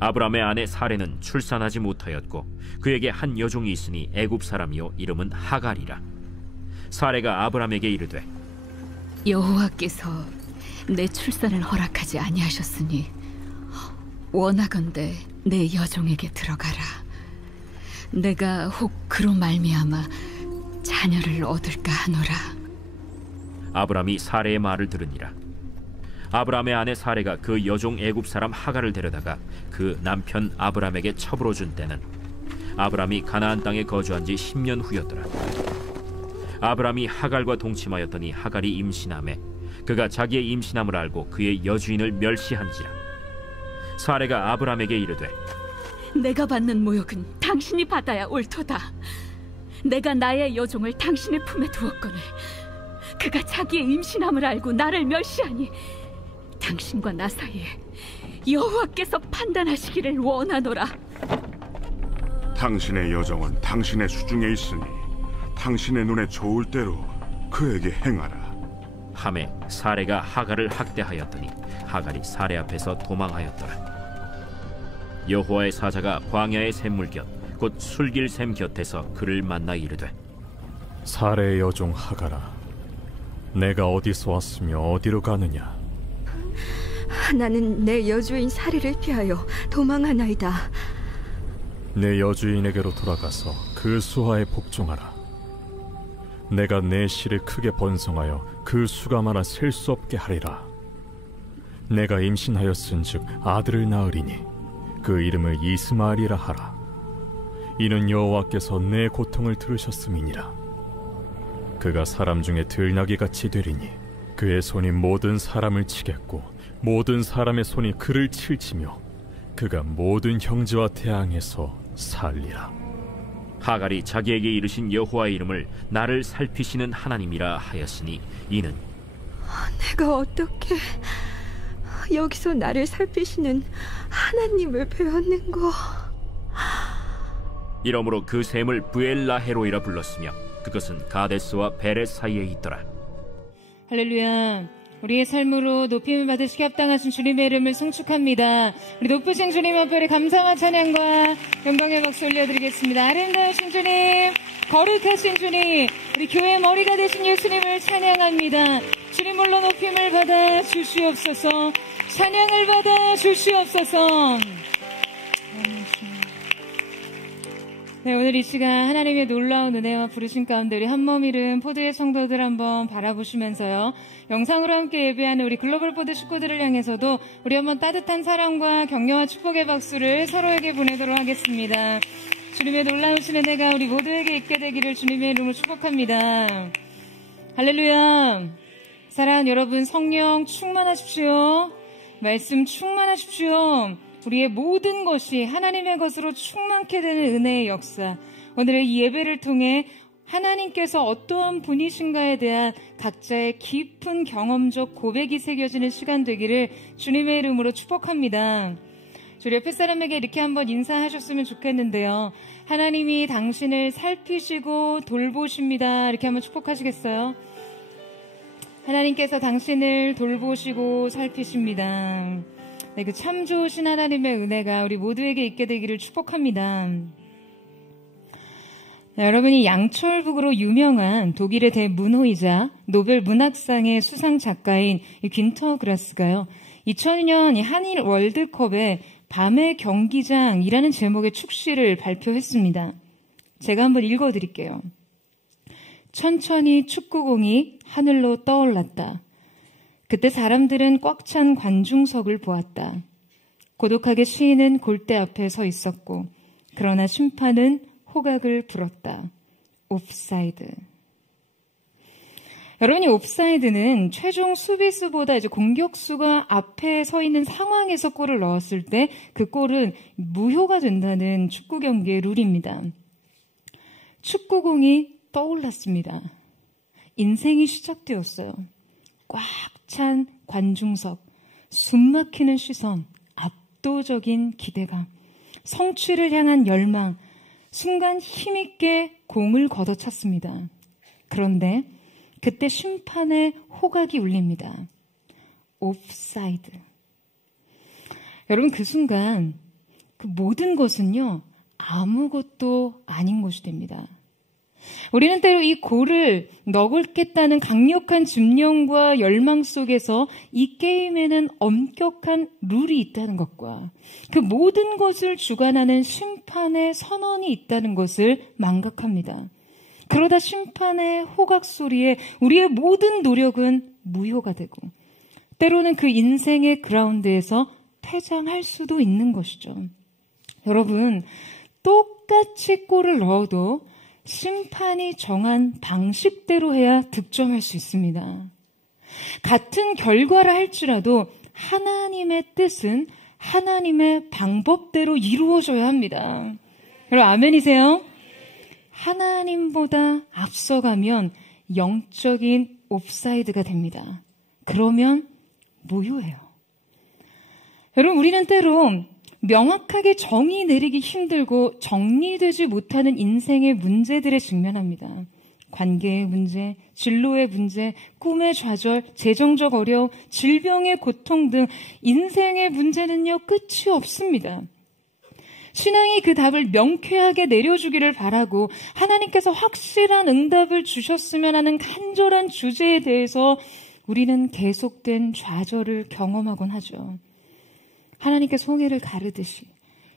아브라함의 아내 사레는 출산하지 못하였고 그에게 한 여종이 있으니 애굽 사람이요 이름은 하갈이라. 사레가 아브라함에게 이르되 여호와께서 내 출산을 허락하지 아니하셨으니 원하건대 내 여종에게 들어가라. 내가 혹 그로 말미암아 자녀를 얻을까 하노라. 아브라함이 사레의 말을 들으니라. 아브라함의 아내 사레가 그 여종 애굽 사람 하갈을 데려다가 그 남편 아브라함에게 첩으로 준 때는 아브라함이 가나안 땅에 거주한 지 10년 후였더라. 아브라함이 하갈과 동침하였더니 하갈이 임신하매 그가 자기의 임신함을 알고 그의 여주인을 멸시한지라. 사레가 아브라함에게 이르되 내가 받는 모욕은 당신이 받아야 옳도다. 내가 나의 여종을 당신의 품에 두었거늘 그가 자기의 임신함을 알고 나를 멸시하니 당신과 나 사이에 여호와께서 판단하시기를 원하노라. 당신의 여종은 당신의 수중에 있으니 당신의 눈에 좋을 대로 그에게 행하라. 하매 사레가 하갈을 학대하였더니 하갈이 사레 앞에서 도망하였더라. 여호와의 사자가 광야의 샘물 곁 곧 술길 샘 곁에서 그를 만나 이르되 사레의 여종 하갈아, 내가 어디서 왔으며 어디로 가느냐? 나는 내 여주인 사리를 피하여 도망하나이다. 내 여주인에게로 돌아가서 그 수하에 복종하라. 내가 내 씨를 크게 번성하여 그 수가 많아 셀 수 없게 하리라. 내가 임신하였은즉 아들을 낳으리니 그 이름을 이스마엘이라 하라. 이는 여호와께서 내 고통을 들으셨음이니라. 그가 사람 중에 들나귀같이 되리니 그의 손이 모든 사람을 치겠고 모든 사람의 손이 그를 칠지며 그가 모든 형제와 대항해서 살리라. 하갈이 자기에게 이르신 여호와의 이름을 나를 살피시는 하나님이라 하였으니 이는 내가 어떻게 여기서 나를 살피시는 하나님을 배웠는고. 이러므로 그 샘을 브엘라헤로이라 불렀으며 그것은 가데스와 베렛 사이에 있더라. 할렐루야. 우리의 삶으로 높임을 받으시기 합당하신 주님의 이름을 송축합니다. 우리 높으신 주님 앞에 감사와 찬양과 영광의 박수 올려드리겠습니다. 아름다우신 주님, 거룩하신 주님, 우리 교회의 머리가 되신 예수님을 찬양합니다. 주님 홀로 높임을 받아 주시옵소서. 찬양을 받아 주시옵소서. 네, 오늘 이 시간 하나님의 놀라운 은혜와 부르심 가운데 우리 한몸 잃은 포드의 성도들 한번 바라보시면서요, 영상으로 함께 예배하는 우리 글로벌 포드 식구들을 향해서도 우리 한번 따뜻한 사랑과 격려와 축복의 박수를 서로에게 보내도록 하겠습니다. 주님의 놀라우신 은혜가 우리 모두에게 있게 되기를 주님의 이름으로 축복합니다. 할렐루야. 사랑하는 여러분, 성령 충만하십시오. 말씀 충만하십시오. 우리의 모든 것이 하나님의 것으로 충만케 되는 은혜의 역사, 오늘의 이 예배를 통해 하나님께서 어떠한 분이신가에 대한 각자의 깊은 경험적 고백이 새겨지는 시간 되기를 주님의 이름으로 축복합니다. 우리 옆에 사람에게 이렇게 한번 인사하셨으면 좋겠는데요. 하나님이 당신을 살피시고 돌보십니다. 이렇게 한번 축복하시겠어요? 하나님께서 당신을 돌보시고 살피십니다. 네, 그 참 좋으신 하나님의 은혜가 우리 모두에게 있게 되기를 축복합니다. 네, 여러분이 양철북으로 유명한 독일의 대문호이자 노벨 문학상의 수상 작가인 귄터 그라스가요, 2002년 한일 월드컵에 밤의 경기장이라는 제목의 축시를 발표했습니다. 제가 한번 읽어드릴게요. 천천히 축구공이 하늘로 떠올랐다. 그때 사람들은 꽉 찬 관중석을 보았다. 고독하게 시인은 골대 앞에 서 있었고, 그러나 심판은 호각을 불었다. 옵사이드. 여러분이 옵사이드는 최종 수비수보다 이제 공격수가 앞에 서 있는 상황에서 골을 넣었을 때 그 골은 무효가 된다는 축구 경기의 룰입니다. 축구공이 떠올랐습니다. 인생이 시작되었어요. 꽉 찬 관중석, 숨막히는 시선, 압도적인 기대감, 성취를 향한 열망, 순간 힘있게 공을 걷어찼습니다. 그런데 그때 심판의 호각이 울립니다. 옵사이드. 여러분, 그 순간 그 모든 것은요, 아무것도 아닌 것이 됩니다. 우리는 때로 이 골을 넣겠다는 강력한 집념과 열망 속에서 이 게임에는 엄격한 룰이 있다는 것과 그 모든 것을 주관하는 심판의 선언이 있다는 것을 망각합니다. 그러다 심판의 호각 소리에 우리의 모든 노력은 무효가 되고 때로는 그 인생의 그라운드에서 퇴장할 수도 있는 것이죠. 여러분, 똑같이 골을 넣어도 심판이 정한 방식대로 해야 득점할 수 있습니다. 같은 결과라 할지라도 하나님의 뜻은 하나님의 방법대로 이루어져야 합니다. 여러분 아멘이세요? 하나님보다 앞서가면 영적인 옵사이드가 됩니다. 그러면 무효해요. 여러분 우리는 때로 명확하게 정의 내리기 힘들고 정리되지 못하는 인생의 문제들에 직면합니다. 관계의 문제, 진로의 문제, 꿈의 좌절, 재정적 어려움, 질병의 고통 등 인생의 문제는요, 끝이 없습니다. 신앙이 그 답을 명쾌하게 내려주기를 바라고 하나님께서 확실한 응답을 주셨으면 하는 간절한 주제에 대해서 우리는 계속된 좌절을 경험하곤 하죠. 하나님께 송해를 가르듯이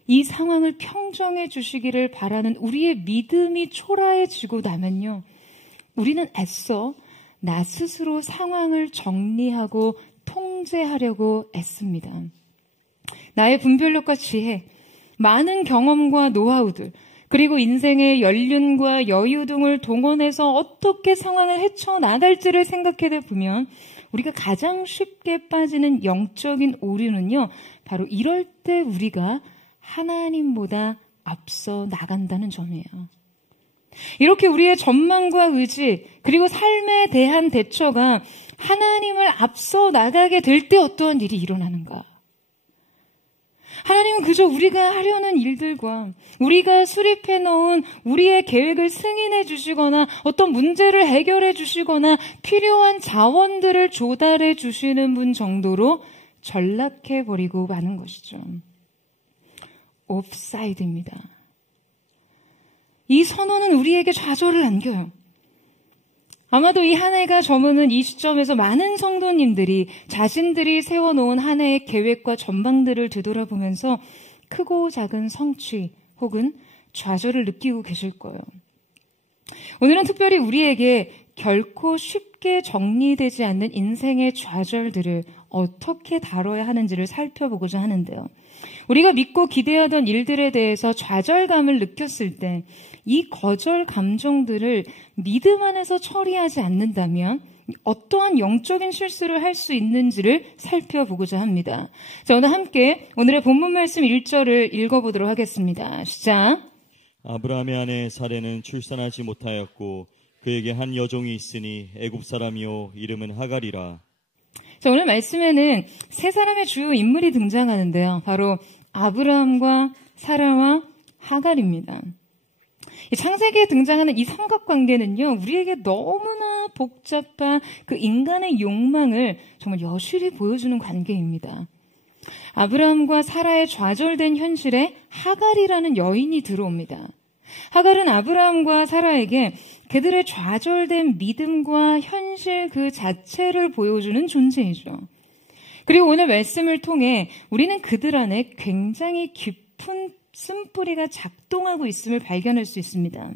이 상황을 평정해 주시기를 바라는 우리의 믿음이 초라해지고 나면요. 우리는 애써 나 스스로 상황을 정리하고 통제하려고 애씁니다. 나의 분별력과 지혜, 많은 경험과 노하우들, 그리고 인생의 연륜과 여유 등을 동원해서 어떻게 상황을 헤쳐나갈지를 생각해 보면 우리가 가장 쉽게 빠지는 영적인 오류는요. 바로 이럴 때 우리가 하나님보다 앞서 나간다는 점이에요. 이렇게 우리의 전망과 의지 그리고 삶에 대한 대처가 하나님을 앞서 나가게 될 때 어떠한 일이 일어나는가? 하나님은 그저 우리가 하려는 일들과 우리가 수립해 놓은 우리의 계획을 승인해 주시거나 어떤 문제를 해결해 주시거나 필요한 자원들을 조달해 주시는 분 정도로 전락해 버리고 마는 것이죠. 옵사이드입니다. 이 선언은 우리에게 좌절을 안겨요. 아마도 이 한 해가 저무는 이 시점에서 많은 성도님들이 자신들이 세워놓은 한 해의 계획과 전망들을 되돌아보면서 크고 작은 성취 혹은 좌절을 느끼고 계실 거예요. 오늘은 특별히 우리에게 결코 쉽게 정리되지 않는 인생의 좌절들을 어떻게 다뤄야 하는지를 살펴보고자 하는데요. 우리가 믿고 기대하던 일들에 대해서 좌절감을 느꼈을 때 이 거절 감정들을 믿음 안에서 처리하지 않는다면 어떠한 영적인 실수를 할 수 있는지를 살펴보고자 합니다. 자, 오늘 함께 오늘의 본문 말씀 1절을 읽어보도록 하겠습니다. 시작. 아브라함의 아내 사레는 출산하지 못하였고 그에게 한 여종이 있으니 애굽 사람이요 이름은 하갈이라. 자, 오늘 말씀에는 세 사람의 주요 인물이 등장하는데요. 바로 아브라함과 사라와 하갈입니다. 창세기에 등장하는 이 삼각관계는요, 우리에게 너무나 복잡한 그 인간의 욕망을 정말 여실히 보여주는 관계입니다. 아브라함과 사라의 좌절된 현실에 하갈이라는 여인이 들어옵니다. 하갈은 아브라함과 사라에게 그들의 좌절된 믿음과 현실 그 자체를 보여주는 존재이죠. 그리고 오늘 말씀을 통해 우리는 그들 안에 굉장히 깊은 쓴뿌리가 작동하고 있음을 발견할 수 있습니다.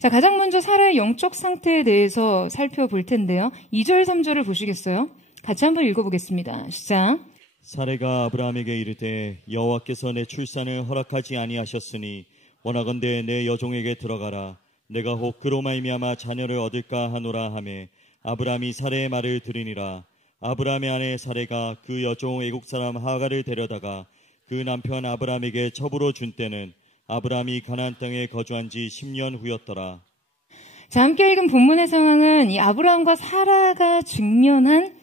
자, 가장 먼저 사라의 영적 상태에 대해서 살펴볼 텐데요. 2절, 3절을 보시겠어요? 같이 한번 읽어보겠습니다. 시작. 사레가 아브라함에게 이르되 여호와께서 내 출산을 허락하지 아니하셨으니 원하건대 내 여종에게 들어가라. 내가 혹 그로 말미암아 자녀를 얻을까 하노라 하매 아브라함이 사레의 말을 들으니라. 아브라함의 아내 사레가 그 여종 애국 사람 하갈을 데려다가 그 남편 아브라함에게 첩으로 준 때는 아브라함이 가나안 땅에 거주한 지 10년 후였더라. 자, 함께 읽은 본문의 상황은 이 아브라함과 사라가 직면한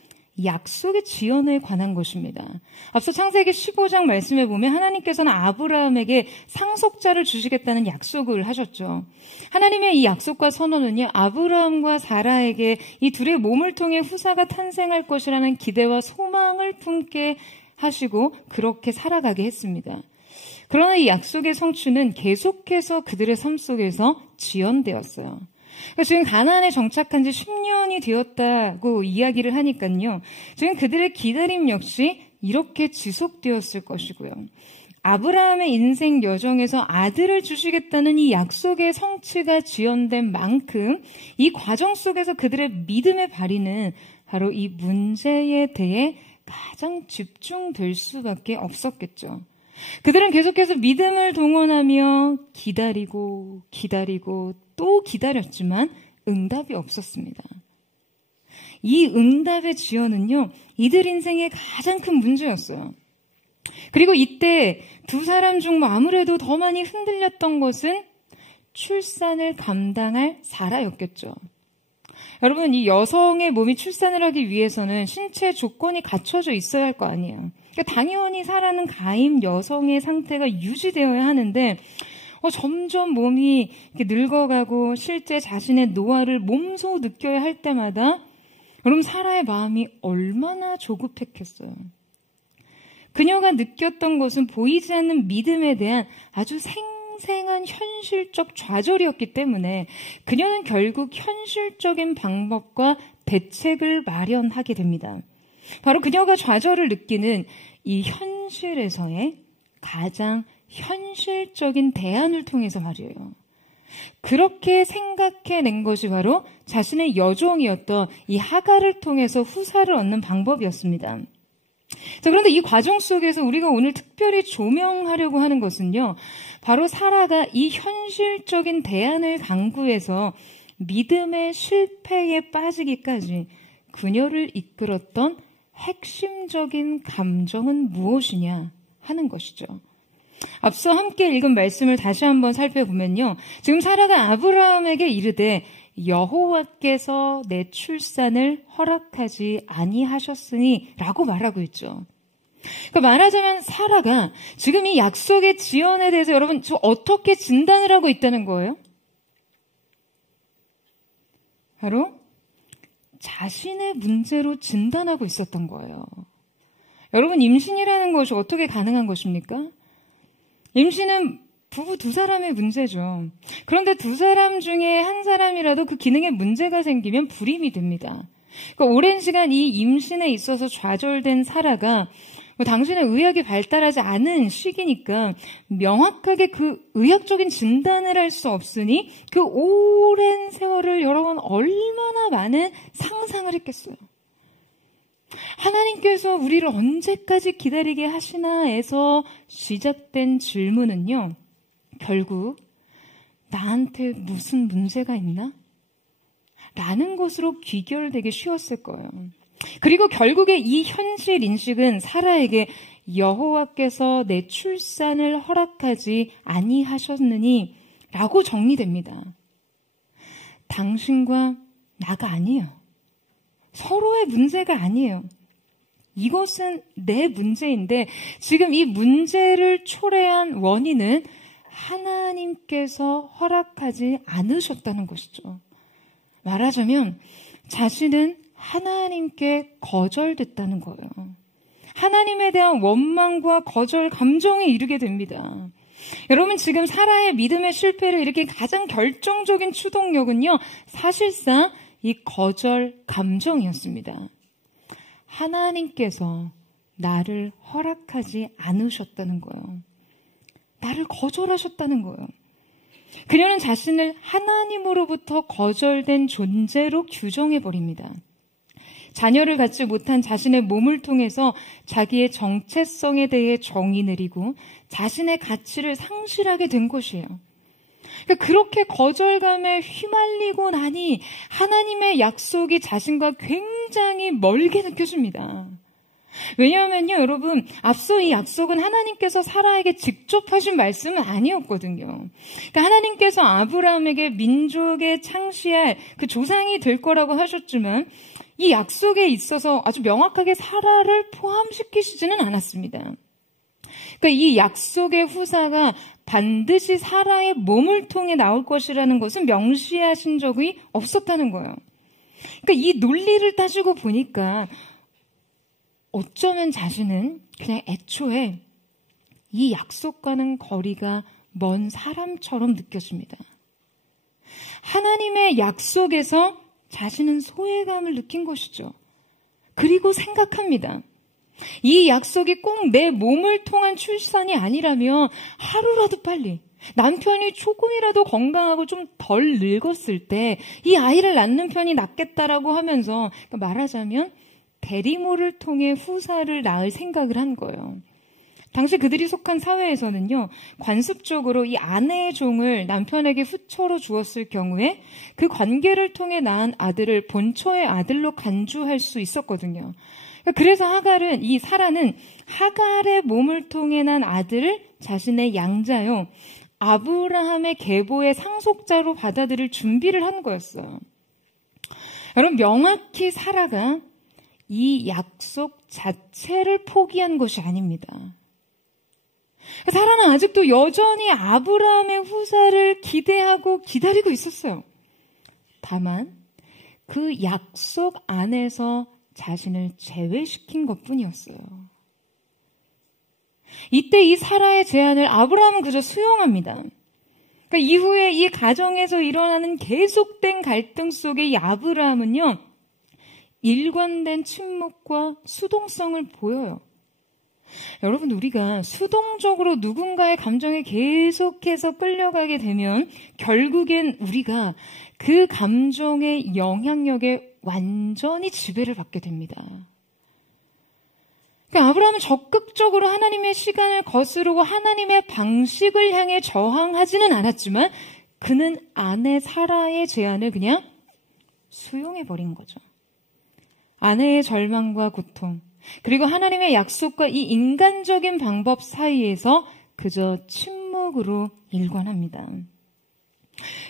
약속의 지연에 관한 것입니다. 앞서 창세기 15장 말씀에 보면 하나님께서는 아브라함에게 상속자를 주시겠다는 약속을 하셨죠. 하나님의 이 약속과 선언은요, 아브라함과 사라에게 이 둘의 몸을 통해 후사가 탄생할 것이라는 기대와 소망을 품게 하시고 그렇게 살아가게 했습니다. 그러나 이 약속의 성취는 계속해서 그들의 삶 속에서 지연되었어요. 그러니까 지금 가나안에 정착한 지 10년이 되었다고 이야기를 하니까요. 지금 그들의 기다림 역시 이렇게 지속되었을 것이고요. 아브라함의 인생 여정에서 아들을 주시겠다는 이 약속의 성취가 지연된 만큼 이 과정 속에서 그들의 믿음의 발휘는 바로 이 문제에 대해 가장 집중될 수밖에 없었겠죠. 그들은 계속해서 믿음을 동원하며 기다리고 또 기다렸지만 응답이 없었습니다. 이 응답의 지연은요, 이들 인생의 가장 큰 문제였어요. 그리고 이때 두 사람 중 아무래도 더 많이 흔들렸던 것은 출산을 감당할 사라였겠죠. 여러분, 이 여성의 몸이 출산을 하기 위해서는 신체 조건이 갖춰져 있어야 할 거 아니에요. 그러니까 당연히 사라는 가임 여성의 상태가 유지되어야 하는데 점점 몸이 이렇게 늙어가고 실제 자신의 노화를 몸소 느껴야 할 때마다 여러분, 사라의 마음이 얼마나 조급했겠어요. 그녀가 느꼈던 것은 보이지 않는 믿음에 대한 아주 생생한 현실적 좌절이었기 때문에 그녀는 결국 현실적인 방법과 대책을 마련하게 됩니다. 바로 그녀가 좌절을 느끼는 이 현실에서의 가장 현실적인 대안을 통해서 말이에요. 그렇게 생각해낸 것이 바로 자신의 여종이었던 이 하갈을 통해서 후사를 얻는 방법이었습니다. 자, 그런데 이 과정 속에서 우리가 오늘 특별히 조명하려고 하는 것은요, 바로 사라가 이 현실적인 대안을 강구해서 믿음의 실패에 빠지기까지 그녀를 이끌었던 핵심적인 감정은 무엇이냐 하는 것이죠. 앞서 함께 읽은 말씀을 다시 한번 살펴보면요, 지금 사라가 아브라함에게 이르되 여호와께서 내 출산을 허락하지 아니하셨으니 라고 말하고 있죠. 그러니까 말하자면 사라가 지금 이 약속의 지연에 대해서 여러분 어떻게 진단을 하고 있다는 거예요? 바로 자신의 문제로 진단하고 있었던 거예요. 여러분, 임신이라는 것이 어떻게 가능한 것입니까? 임신은 부부 두 사람의 문제죠. 그런데 두 사람 중에 한 사람이라도 그 기능에 문제가 생기면 불임이 됩니다. 그러니까 오랜 시간 이 임신에 있어서 좌절된 사라가 당신의 의학이 발달하지 않은 시기니까 명확하게 그 의학적인 진단을 할 수 없으니 그 오랜 세월을 여러분 얼마나 많은 상상을 했겠어요. 하나님께서 우리를 언제까지 기다리게 하시나에서 시작된 질문은요, 결국 나한테 무슨 문제가 있나? 라는 것으로 귀결되기 쉬웠을 거예요. 그리고 결국에 이 현실 인식은 사라에게 여호와께서 내 출산을 허락하지 아니하셨느니 라고 정리됩니다. 당신과 나가 아니에요. 서로의 문제가 아니에요. 이것은 내 문제인데 지금 이 문제를 초래한 원인은 하나님께서 허락하지 않으셨다는 것이죠. 말하자면 자신은 하나님께 거절됐다는 거예요. 하나님에 대한 원망과 거절 감정에 이르게 됩니다. 여러분, 지금 사라의 믿음의 실패를 일으킨 가장 결정적인 추동력은요, 사실상 이 거절 감정이었습니다. 하나님께서 나를 허락하지 않으셨다는 거예요. 나를 거절하셨다는 거예요. 그녀는 자신을 하나님으로부터 거절된 존재로 규정해버립니다. 자녀를 갖지 못한 자신의 몸을 통해서 자기의 정체성에 대해 정의 내리고 자신의 가치를 상실하게 된 것이에요. 그러니까 그렇게 거절감에 휘말리고 나니 하나님의 약속이 자신과 굉장히 멀게 느껴집니다. 왜냐하면요, 여러분, 앞서 이 약속은 하나님께서 사라에게 직접 하신 말씀은 아니었거든요. 그러니까 하나님께서 아브라함에게 민족의 창시할 그 조상이 될 거라고 하셨지만 이 약속에 있어서 아주 명확하게 사라를 포함시키시지는 않았습니다. 그러니까 이 약속의 후사가 반드시 사라의 몸을 통해 나올 것이라는 것은 명시하신 적이 없었다는 거예요. 그러니까 이 논리를 따지고 보니까 어쩌면 자신은 그냥 애초에 이 약속과는 거리가 먼 사람처럼 느껴집니다. 하나님의 약속에서 자신은 소외감을 느낀 것이죠. 그리고 생각합니다. 이 약속이 꼭 내 몸을 통한 출산이 아니라면 하루라도 빨리 남편이 조금이라도 건강하고 좀 덜 늙었을 때 이 아이를 낳는 편이 낫겠다라고 하면서, 그러니까 말하자면 대리모를 통해 후사를 낳을 생각을 한 거예요. 당시 그들이 속한 사회에서는요, 관습적으로 이 아내의 종을 남편에게 후처로 주었을 경우에 그 관계를 통해 낳은 아들을 본처의 아들로 간주할 수 있었거든요. 그래서 이 사라는 하갈의 몸을 통해 난 아들을 자신의 양자요, 아브라함의 계보의 상속자로 받아들일 준비를 한 거였어요. 여러분, 명확히 사라가 이 약속 자체를 포기한 것이 아닙니다. 사라는 아직도 여전히 아브라함의 후사를 기대하고 기다리고 있었어요. 다만 그 약속 안에서 자신을 제외시킨 것뿐이었어요. 이때 이 사라의 제안을 아브라함은 그저 수용합니다. 그러니까 이후에 이 가정에서 일어나는 계속된 갈등 속에 이 아브라함은요, 일관된 침묵과 수동성을 보여요. 여러분, 우리가 수동적으로 누군가의 감정에 계속해서 끌려가게 되면 결국엔 우리가 그 감정의 영향력에 완전히 지배를 받게 됩니다. 그러니까 아브라함은 적극적으로 하나님의 시간을 거스르고 하나님의 방식을 향해 저항하지는 않았지만 그는 아내 사라의 제안을 그냥 수용해버린 거죠. 아내의 절망과 고통, 그리고 하나님의 약속과 이 인간적인 방법 사이에서 그저 침묵으로 일관합니다.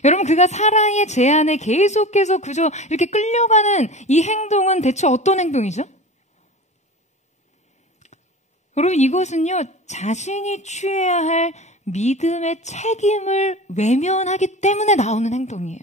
여러분, 그가 사라의 제안에 계속해서 그저 이렇게 끌려가는 이 행동은 대체 어떤 행동이죠? 여러분, 이것은요, 자신이 취해야 할 믿음의 책임을 외면하기 때문에 나오는 행동이에요.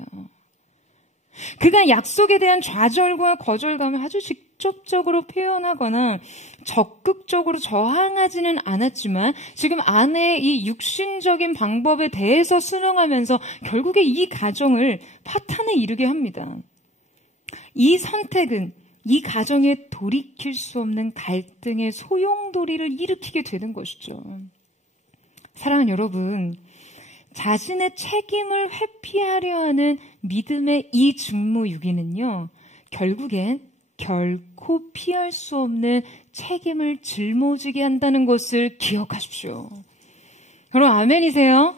그가 약속에 대한 좌절과 거절감을 아주 직접적으로 표현하거나 적극적으로 저항하지는 않았지만 지금 아내의 이 육신적인 방법에 대해서 순응하면서 결국에 이 가정을 파탄에 이르게 합니다. 이 선택은 이 가정에 돌이킬 수 없는 갈등의 소용돌이를 일으키게 되는 것이죠. 사랑하는 여러분, 자신의 책임을 회피하려 하는 믿음의 이 직무유기는요, 결국엔 결코 피할 수 없는 책임을 짊어지게 한다는 것을 기억하십시오. 여러분, 아멘이세요?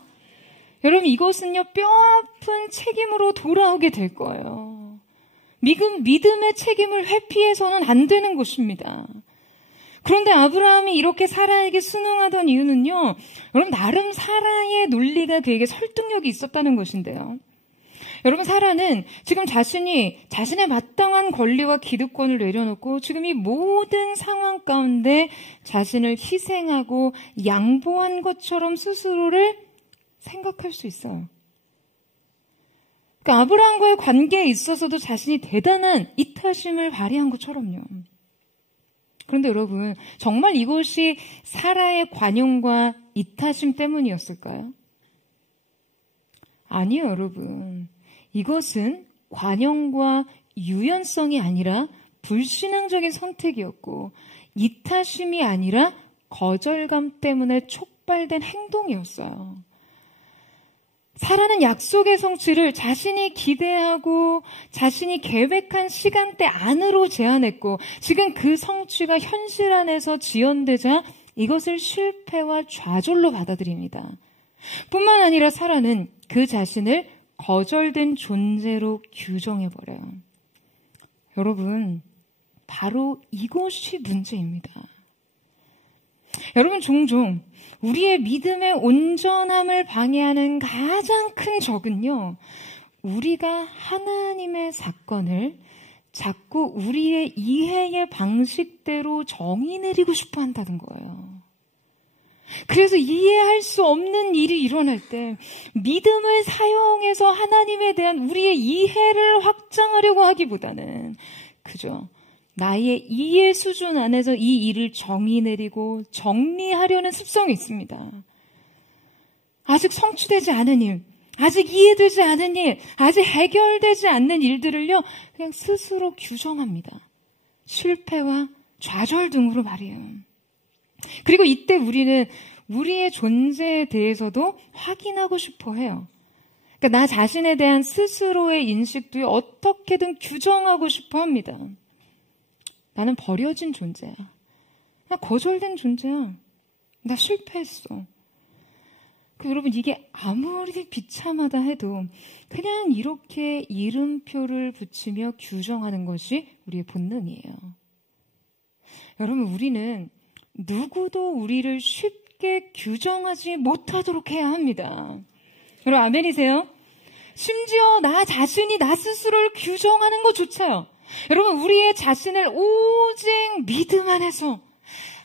여러분, 이것은요, 뼈아픈 책임으로 돌아오게 될 거예요. 믿음의 책임을 회피해서는 안 되는 것입니다. 그런데 아브라함이 이렇게 사라에게 순응하던 이유는요, 여러분, 나름 사라의 논리가 그에게 설득력이 있었다는 것인데요. 여러분, 사라는 지금 자신의 마땅한 권리와 기득권을 내려놓고 지금 이 모든 상황 가운데 자신을 희생하고 양보한 것처럼 스스로를 생각할 수 있어요. 그러니까 아브라함과의 관계에 있어서도 자신이 대단한 이타심을 발휘한 것처럼요. 그런데 여러분, 정말 이것이 사라의 관용과 이타심 때문이었을까요? 아니요, 여러분. 이것은 관용과 유연성이 아니라 불신앙적인 선택이었고, 이타심이 아니라 거절감 때문에 촉발된 행동이었어요. 사라는 약속의 성취를 자신이 기대하고 자신이 계획한 시간대 안으로 제안했고, 지금 그 성취가 현실 안에서 지연되자 이것을 실패와 좌절로 받아들입니다. 뿐만 아니라 사라는 그 자신을 거절된 존재로 규정해버려요. 여러분, 바로 이것이 문제입니다. 여러분, 종종 우리의 믿음의 온전함을 방해하는 가장 큰 적은요, 우리가 하나님의 사건을 자꾸 우리의 이해의 방식대로 정의 내리고 싶어 한다는 거예요. 그래서 이해할 수 없는 일이 일어날 때 믿음을 사용해서 하나님에 대한 우리의 이해를 확장하려고 하기보다는 그저 나의 이해 수준 안에서 이 일을 정의 내리고 정리하려는 습성이 있습니다. 아직 성취되지 않은 일, 아직 이해되지 않은 일, 아직 해결되지 않는 일들을요, 그냥 스스로 규정합니다. 실패와 좌절 등으로 말이에요. 그리고 이때 우리는 우리의 존재에 대해서도 확인하고 싶어 해요. 그러니까 나 자신에 대한 스스로의 인식도 어떻게든 규정하고 싶어 합니다. 나는 버려진 존재야. 나 거절된 존재야. 나 실패했어. 여러분, 이게 아무리 비참하다 해도 그냥 이렇게 이름표를 붙이며 규정하는 것이 우리의 본능이에요. 여러분, 우리는 누구도 우리를 쉽게 규정하지 못하도록 해야 합니다. 여러분, 아멘이세요? 심지어 나 자신이 나 스스로를 규정하는 것조차요. 여러분, 우리의 자신을 오직 믿음 안에서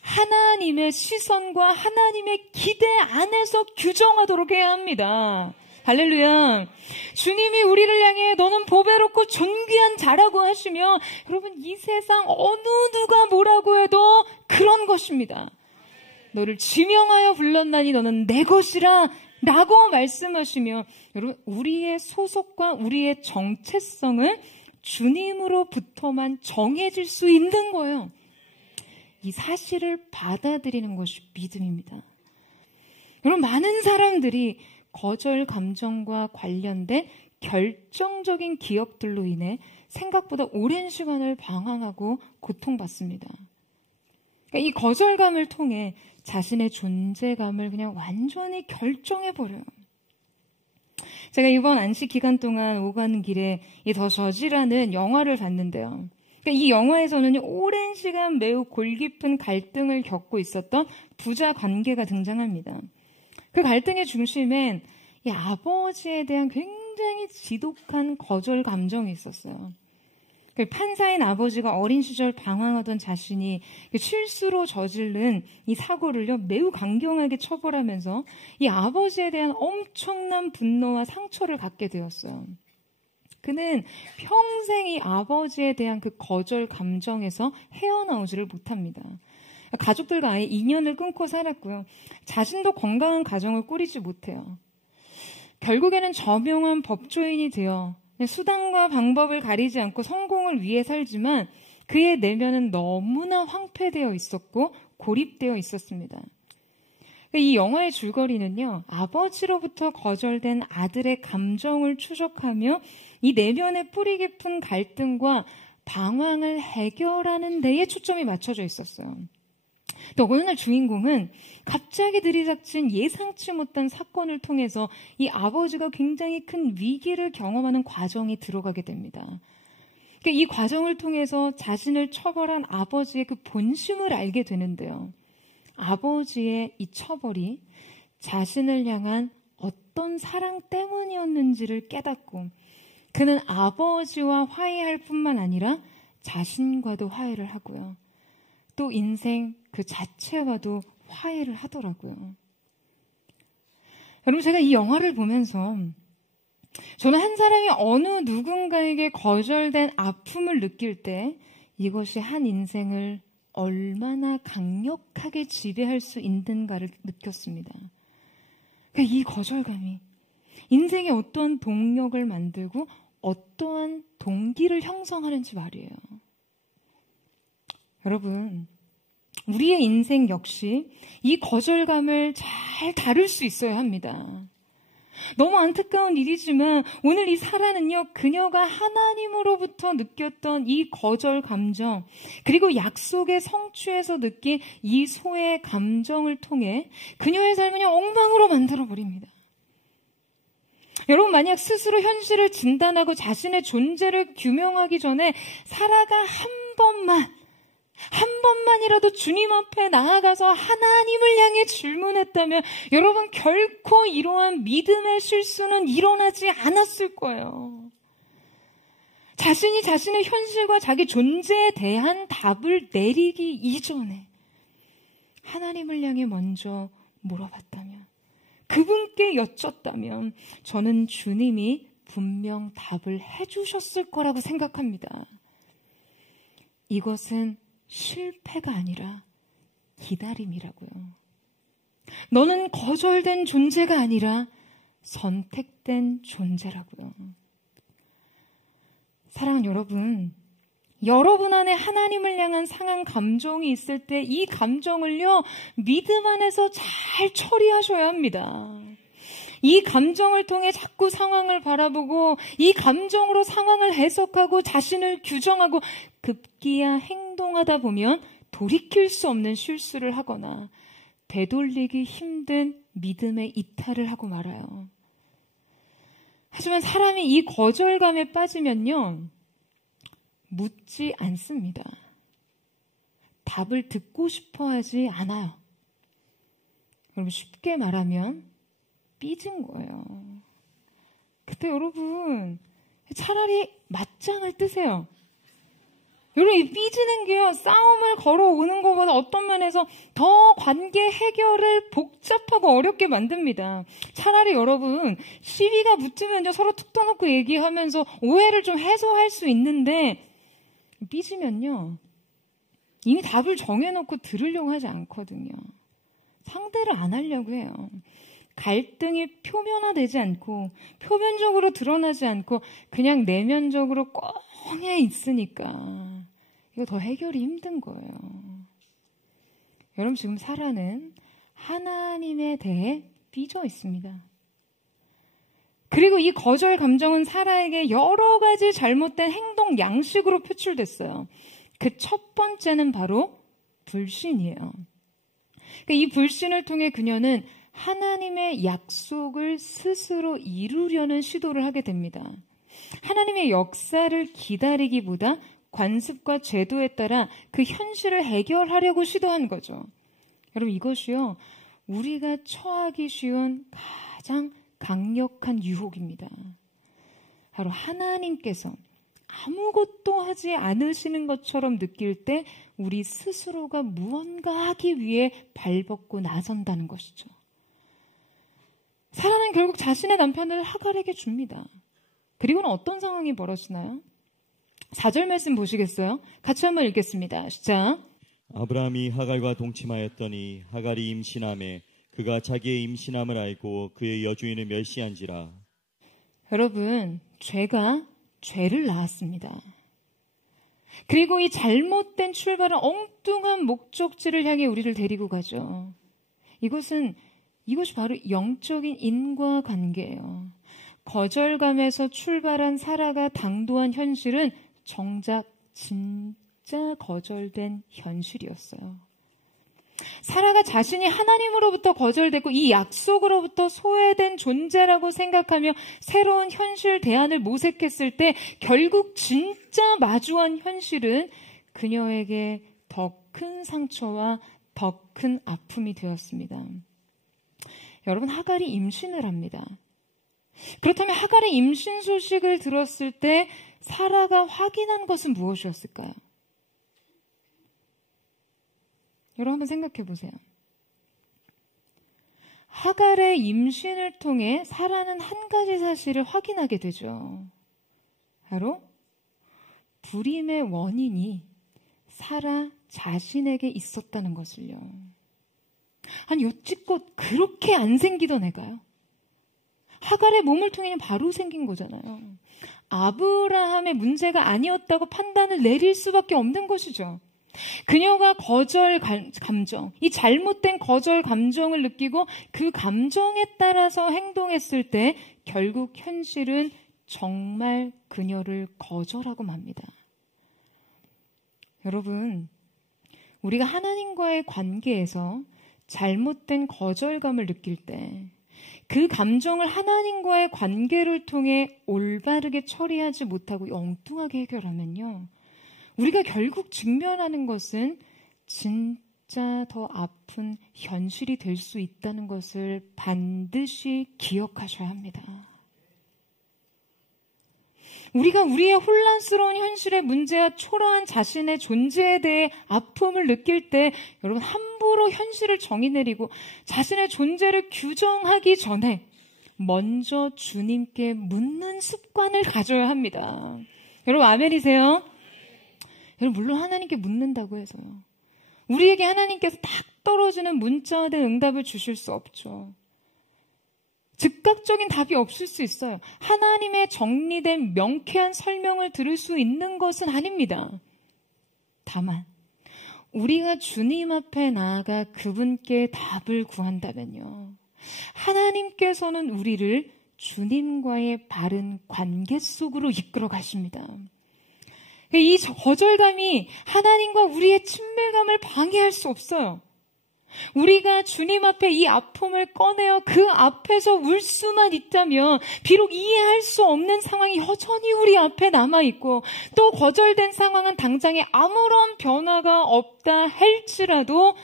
하나님의 시선과 하나님의 기대 안에서 규정하도록 해야 합니다. 할렐루야. 주님이 우리를 향해 너는 보배롭고 존귀한 자라고 하시며, 여러분, 이 세상 어느 누가 뭐라고 해도 그런 것입니다. 너를 지명하여 불렀나니 너는 내 것이라 라고 말씀하시며, 여러분, 우리의 소속과 우리의 정체성은 주님으로부터만 정해질 수 있는 거예요. 이 사실을 받아들이는 것이 믿음입니다. 여러분, 많은 사람들이 거절 감정과 관련된 결정적인 기억들로 인해 생각보다 오랜 시간을 방황하고 고통받습니다. 그러니까 이 거절감을 통해 자신의 존재감을 그냥 완전히 결정해버려요. 제가 이번 안식 기간 동안 오가는 길에 이 더 저지라는 영화를 봤는데요. 그러니까 이 영화에서는 오랜 시간 매우 골깊은 갈등을 겪고 있었던 부자 관계가 등장합니다. 그 갈등의 중심엔 이 아버지에 대한 굉장히 지독한 거절 감정이 있었어요. 판사인 아버지가 어린 시절 방황하던 자신이 실수로 저지른 이 사고를요, 매우 강경하게 처벌하면서 이 아버지에 대한 엄청난 분노와 상처를 갖게 되었어요. 그는 평생 이 아버지에 대한 그 거절 감정에서 헤어나오지를 못합니다. 가족들과 아예 인연을 끊고 살았고요. 자신도 건강한 가정을 꾸리지 못해요. 결국에는 저명한 법조인이 되어 수단과 방법을 가리지 않고 성공을 위해 살지만 그의 내면은 너무나 황폐되어 있었고 고립되어 있었습니다. 이 영화의 줄거리는요, 아버지로부터 거절된 아들의 감정을 추적하며 이 내면의 뿌리 깊은 갈등과 방황을 해결하는 데에 초점이 맞춰져 있었어요. 또 어느 날 주인공은 갑자기 들이닥친 예상치 못한 사건을 통해서 이 아버지가 굉장히 큰 위기를 경험하는 과정이 들어가게 됩니다. 그러니까 이 과정을 통해서 자신을 처벌한 아버지의 그 본심을 알게 되는데요. 아버지의 이 처벌이 자신을 향한 어떤 사랑 때문이었는지를 깨닫고 그는 아버지와 화해할 뿐만 아니라 자신과도 화해를 하고요. 또 인생 그 자체와도 화해를 하더라고요. 여러분, 제가 이 영화를 보면서 저는 한 사람이 어느 누군가에게 거절된 아픔을 느낄 때 이것이 한 인생을 얼마나 강력하게 지배할 수 있는가를 느꼈습니다. 그러니까 이 거절감이 인생에 어떠한 동력을 만들고 어떠한 동기를 형성하는지 말이에요. 여러분, 우리의 인생 역시 이 거절감을 잘 다룰 수 있어야 합니다. 너무 안타까운 일이지만 오늘 이 사라는요, 그녀가 하나님으로부터 느꼈던 이 거절 감정, 그리고 약속의 성취에서 느낀 이 소외 감정을 통해 그녀의 삶을 엉망으로 만들어버립니다. 여러분, 만약 스스로 현실을 진단하고 자신의 존재를 규명하기 전에 사라가 한 번만이라도 주님 앞에 나아가서 하나님을 향해 질문했다면 여러분, 결코 이러한 믿음의 실수는 일어나지 않았을 거예요. 자신이 자신의 현실과 자기 존재에 대한 답을 내리기 이전에 하나님을 향해 먼저 물어봤다면, 그분께 여쭙다면 저는 주님이 분명 답을 해주셨을 거라고 생각합니다. 이것은 실패가 아니라 기다림이라고요. 너는 거절된 존재가 아니라 선택된 존재라고요. 사랑하는 여러분, 여러분 안에 하나님을 향한 상한 감정이 있을 때 이 감정을요, 믿음 안에서 잘 처리하셔야 합니다. 이 감정을 통해 자꾸 상황을 바라보고 이 감정으로 상황을 해석하고 자신을 규정하고 급기야 행동하다 보면 돌이킬 수 없는 실수를 하거나 되돌리기 힘든 믿음의 이탈을 하고 말아요. 하지만 사람이 이 거절감에 빠지면요, 묻지 않습니다. 답을 듣고 싶어 하지 않아요. 여러분, 쉽게 말하면 삐진 거예요. 그때 여러분, 차라리 맞짱을 뜨세요. 여러분, 이 삐지는 게요, 싸움을 걸어오는 것보다 어떤 면에서 더 관계 해결을 복잡하고 어렵게 만듭니다. 차라리 여러분, 시비가 붙으면 서로 툭 터놓고 얘기하면서 오해를 좀 해소할 수 있는데, 삐지면요, 이미 답을 정해놓고 들으려고 하지 않거든요. 상대를 안 하려고 해요. 갈등이 표면화되지 않고 표면적으로 드러나지 않고 그냥 내면적으로 꽁해 있으니까 이거 더 해결이 힘든 거예요. 여러분, 지금 사라는 하나님에 대해 삐져 있습니다. 그리고 이 거절 감정은 사라에게 여러 가지 잘못된 행동 양식으로 표출됐어요. 그 첫 번째는 바로 불신이에요. 그러니까 이 불신을 통해 그녀는 하나님의 약속을 스스로 이루려는 시도를 하게 됩니다. 하나님의 역사를 기다리기보다 관습과 제도에 따라 그 현실을 해결하려고 시도한 거죠. 여러분, 이것이요, 우리가 처하기 쉬운 가장 강력한 유혹입니다. 바로 하나님께서 아무것도 하지 않으시는 것처럼 느낄 때 우리 스스로가 무언가 하기 위해 발벗고 나선다는 것이죠. 사라는 결국 자신의 남편을 하갈에게 줍니다. 그리고는 어떤 상황이 벌어지나요? 4절 말씀 보시겠어요? 같이 한번 읽겠습니다. 시작. 아브라함이 하갈과 동침하였더니 하갈이 임신하매 그가 자기의 임신함을 알고 그의 여주인을 멸시한지라. 여러분, 죄가 죄를 낳았습니다. 그리고 이 잘못된 출발은 엉뚱한 목적지를 향해 우리를 데리고 가죠. 이것이 바로 영적인 인과관계예요. 거절감에서 출발한 사라가 당도한 현실은 정작 진짜 거절된 현실이었어요. 사라가 자신이 하나님으로부터 거절됐고 이 약속으로부터 소외된 존재라고 생각하며 새로운 현실 대안을 모색했을 때 결국 진짜 마주한 현실은 그녀에게 더 큰 상처와 더 큰 아픔이 되었습니다. 여러분, 하갈이 임신을 합니다. 그렇다면 하갈의 임신 소식을 들었을 때 사라가 확인한 것은 무엇이었을까요? 여러분, 한번 생각해 보세요. 하갈의 임신을 통해 사라는 한 가지 사실을 확인하게 되죠. 바로 불임의 원인이 사라 자신에게 있었다는 것을요. 아니, 여지껏 그렇게 안 생기던 애가요. 하갈의 몸을 통해 바로 생긴 거잖아요. 아브라함의 문제가 아니었다고 판단을 내릴 수밖에 없는 것이죠. 그녀가 거절 감정, 이 잘못된 거절 감정을 느끼고 그 감정에 따라서 행동했을 때 결국 현실은 정말 그녀를 거절하고 맙니다. 여러분, 우리가 하나님과의 관계에서 잘못된 거절감을 느낄 때 그 감정을 하나님과의 관계를 통해 올바르게 처리하지 못하고 엉뚱하게 해결하면요, 우리가 결국 직면하는 것은 진짜 더 아픈 현실이 될 수 있다는 것을 반드시 기억하셔야 합니다. 우리가 우리의 혼란스러운 현실의 문제와 초라한 자신의 존재에 대해 아픔을 느낄 때 여러분, 함부로 현실을 정의 내리고 자신의 존재를 규정하기 전에 먼저 주님께 묻는 습관을 가져야 합니다. 여러분, 아멘이세요? 여러분, 물론 하나님께 묻는다고 해서요. 우리에게 하나님께서 딱 떨어지는 문자와 된 응답을 주실 수 없죠. 즉각적인 답이 없을 수 있어요. 하나님의 정리된 명쾌한 설명을 들을 수 있는 것은 아닙니다. 다만 우리가 주님 앞에 나아가 그분께 답을 구한다면요, 하나님께서는 우리를 주님과의 바른 관계 속으로 이끌어 가십니다. 이 거절감이 하나님과 우리의 친밀감을 방해할 수 없어요. 우리가 주님 앞에 이 아픔을 꺼내어 그 앞에서 울 수만 있다면 비록 이해할 수 없는 상황이 여전히 우리 앞에 남아있고, 또 거절된 상황은 당장에 아무런 변화가 없다 할지라도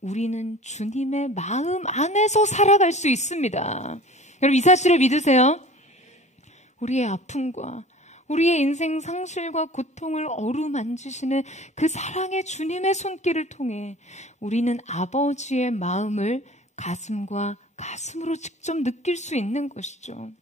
우리는 주님의 마음 안에서 살아갈 수 있습니다. 여러분, 이 사실을 믿으세요. 우리의 아픔과 우리의 인생 상실과 고통을 어루만지시는 그 사랑의 주님의 손길을 통해 우리는 아버지의 마음을 가슴과 가슴으로 직접 느낄 수 있는 것이죠.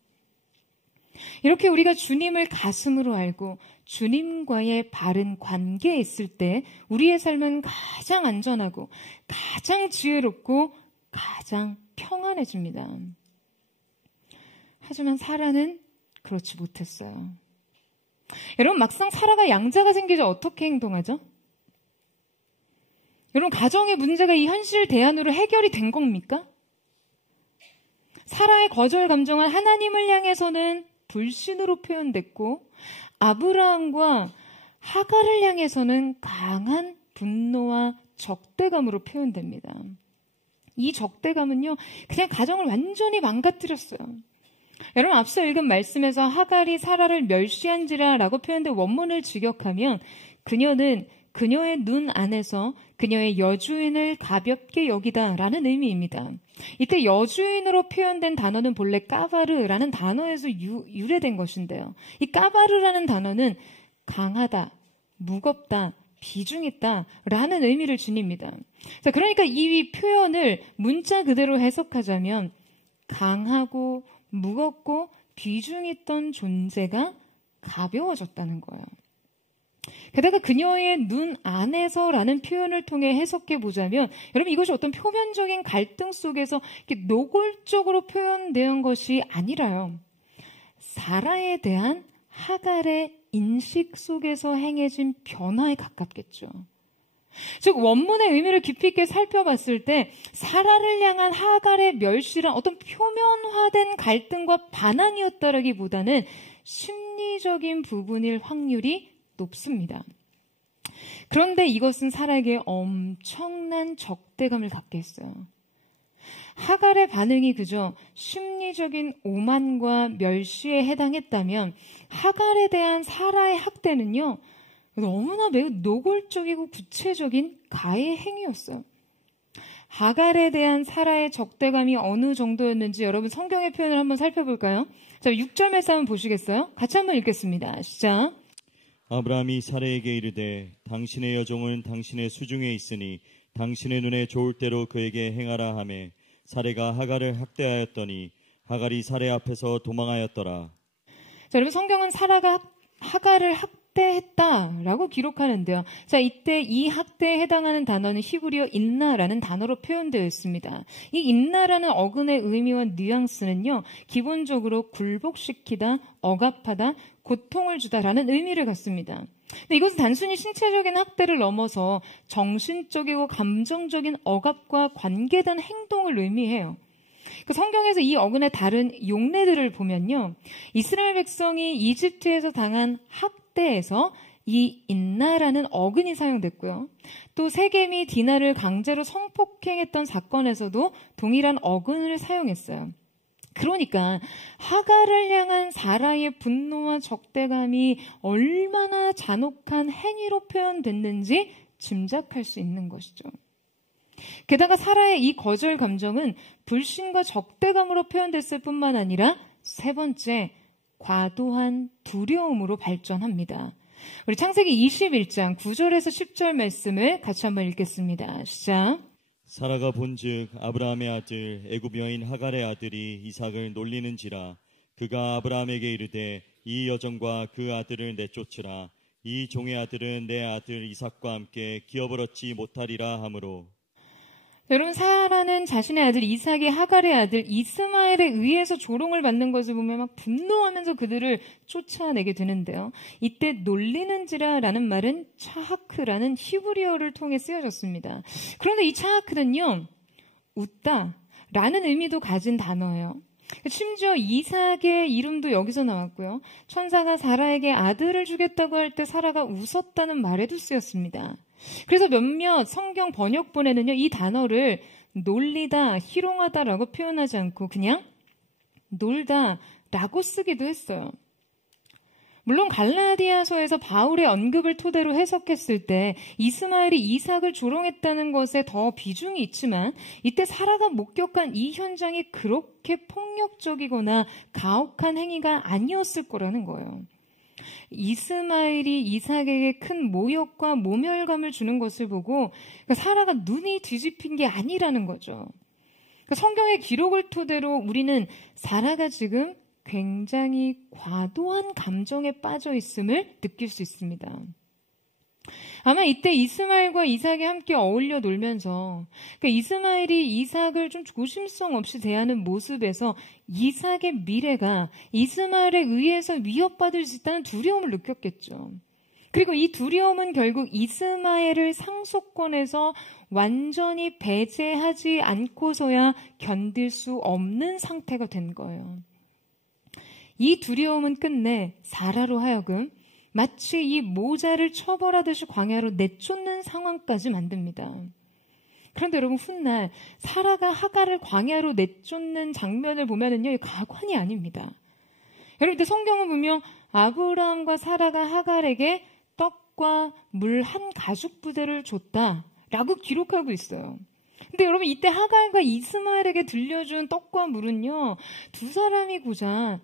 이렇게 우리가 주님을 가슴으로 알고 주님과의 바른 관계에 있을 때 우리의 삶은 가장 안전하고 가장 지혜롭고 가장 평안해집니다. 하지만 사라는 그렇지 못했어요. 여러분, 막상 사라가 양자가 생기자 어떻게 행동하죠? 여러분, 가정의 문제가 이 현실 대안으로 해결이 된 겁니까? 사라의 거절 감정은 하나님을 향해서는 불신으로 표현됐고, 아브라함과 하갈을 향해서는 강한 분노와 적대감으로 표현됩니다. 이 적대감은요, 그냥 가정을 완전히 망가뜨렸어요. 여러분, 앞서 읽은 말씀에서 하갈이 사라를 멸시한지라 라고 표현된 원문을 직역하면 그녀는 그녀의 눈 안에서 그녀의 여주인을 가볍게 여기다 라는 의미입니다. 이때 여주인으로 표현된 단어는 본래 까바르라는 단어에서 유래된 것인데요. 이 까바르라는 단어는 강하다, 무겁다, 비중있다 라는 의미를 지닙니다. 자, 그러니까 이 표현을 문자 그대로 해석하자면 강하고 무겁고 비중 있던 존재가 가벼워졌다는 거예요. 게다가 그녀의 눈 안에서라는 표현을 통해 해석해 보자면, 여러분, 이것이 어떤 표면적인 갈등 속에서 이렇게 노골적으로 표현된 것이 아니라요, 사라에 대한 하갈의 인식 속에서 행해진 변화에 가깝겠죠. 즉, 원문의 의미를 깊이 있게 살펴봤을 때 사라를 향한 하갈의 멸시란 어떤 표면화된 갈등과 반항이었다라기보다는 심리적인 부분일 확률이 높습니다. 그런데 이것은 사라에게 엄청난 적대감을 갖게 했어요. 하갈의 반응이 그저 심리적인 오만과 멸시에 해당했다면, 하갈에 대한 사라의 학대는요, 너무나 매우 노골적이고 구체적인 가해 행위였어요. 하갈에 대한 사라의 적대감이 어느 정도였는지 여러분, 성경의 표현을 한번 살펴볼까요? 자, 6절 말씀 한번 보시겠어요? 같이 한번 읽겠습니다. 시작. 아브라함이 사라에게 이르되 당신의 여종은 당신의 수중에 있으니 당신의 눈에 좋을 대로 그에게 행하라 하매, 사라가 하갈을 학대하였더니 하갈이 사라 앞에서 도망하였더라. 자, 여러분, 성경은 사라가 하갈을 학대했다라고 기록하는데요. 자, 이때 이 학대에 해당하는 단어는 히브리어 인나라는 단어로 표현되어 있습니다. 이 인나라는 어근의 의미와 뉘앙스는요, 기본적으로 굴복시키다, 억압하다, 고통을 주다라는 의미를 갖습니다. 근데 이것은 단순히 신체적인 학대를 넘어서 정신적이고 감정적인 억압과 관계된 행동을 의미해요. 성경에서 이 어근의 다른 용례들을 보면요, 이스라엘 백성이 이집트에서 당한 학대에서 이 인나라는 어근이 사용됐고요, 또 세겜이 디나를 강제로 성폭행했던 사건에서도 동일한 어근을 사용했어요. 그러니까 하갈을 향한 사라의 분노와 적대감이 얼마나 잔혹한 행위로 표현됐는지 짐작할 수 있는 것이죠. 게다가 사라의 이 거절 감정은 불신과 적대감으로 표현됐을 뿐만 아니라 세 번째, 과도한 두려움으로 발전합니다. 우리 창세기 21장 9절에서 10절 말씀을 같이 한번 읽겠습니다. 시작. 사라가 본즉 아브라함의 아들 애굽 여인 하갈의 아들이 이삭을 놀리는지라. 그가 아브라함에게 이르되 이 여종과 그 아들을 내쫓으라. 이 종의 아들은 내 아들 이삭과 함께 기업을 얻지 못하리라 하므로. 여러분, 사라는 자신의 아들 이삭이 하갈의 아들 이스마엘에 의해서 조롱을 받는 것을 보면 막 분노하면서 그들을 쫓아내게 되는데요. 이때 놀리는지라라는 말은 차하크라는 히브리어를 통해 쓰여졌습니다. 그런데 이 차하크는요, 웃다라는 의미도 가진 단어예요. 심지어 이삭의 이름도 여기서 나왔고요. 천사가 사라에게 아들을 주겠다고 할 때 사라가 웃었다는 말에도 쓰였습니다. 그래서 몇몇 성경 번역본에는요, 이 단어를 놀리다, 희롱하다라고 표현하지 않고 그냥 놀다라고 쓰기도 했어요. 물론 갈라디아서에서 바울의 언급을 토대로 해석했을 때 이스마엘이 이삭을 조롱했다는 것에 더 비중이 있지만 이때 사라가 목격한 이 현장이 그렇게 폭력적이거나 가혹한 행위가 아니었을 거라는 거예요. 이스마엘이 이삭에게 큰 모욕과 모멸감을 주는 것을 보고 사라가 눈이 뒤집힌 게 아니라는 거죠. 성경의 기록을 토대로 우리는 사라가 지금 굉장히 과도한 감정에 빠져 있음을 느낄 수 있습니다. 아마 이때 이스마엘과 이삭이 함께 어울려 놀면서 이스마엘이 이삭을 좀 조심성 없이 대하는 모습에서 이삭의 미래가 이스마엘에 의해서 위협받을 수 있다는 두려움을 느꼈겠죠. 그리고 이 두려움은 결국 이스마엘을 상속권에서 완전히 배제하지 않고서야 견딜 수 없는 상태가 된 거예요. 이 두려움은 끝내 사라로 하여금 마치 이 모자를 처벌하듯이 광야로 내쫓는 상황까지 만듭니다. 그런데 여러분, 훗날 사라가 하갈을 광야로 내쫓는 장면을 보면은요, 가관이 아닙니다. 여러분, 이때 성경을 보면 아브라함과 사라가 하갈에게 떡과 물 한 가죽 부대를 줬다라고 기록하고 있어요. 근데 여러분, 이때 하갈과 이스마엘에게 들려준 떡과 물은요, 두 사람이 고작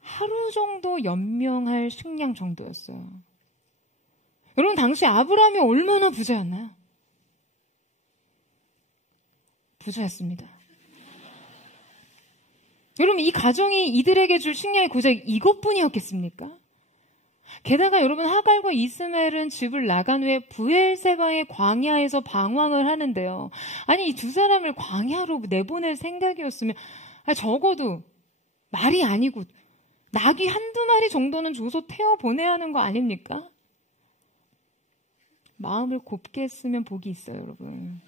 하루 정도 연명할 식량 정도였어요. 여러분, 당시 아브라함이 얼마나 부자였나요? 부자였습니다. 여러분, 이 가정이 이들에게 줄 식량이 고작 이것뿐이었겠습니까? 게다가 여러분, 하갈과 이스마엘은 집을 나간 후에 브엘세바의 광야에서 방황을 하는데요. 아니, 이 두 사람을 광야로 내보낼 생각이었으면 적어도 말이 아니고 낙이 한두 마리 정도는 줘서 태워보내야 하는 거 아닙니까? 마음을 곱게 했으면 복이 있어요, 여러분.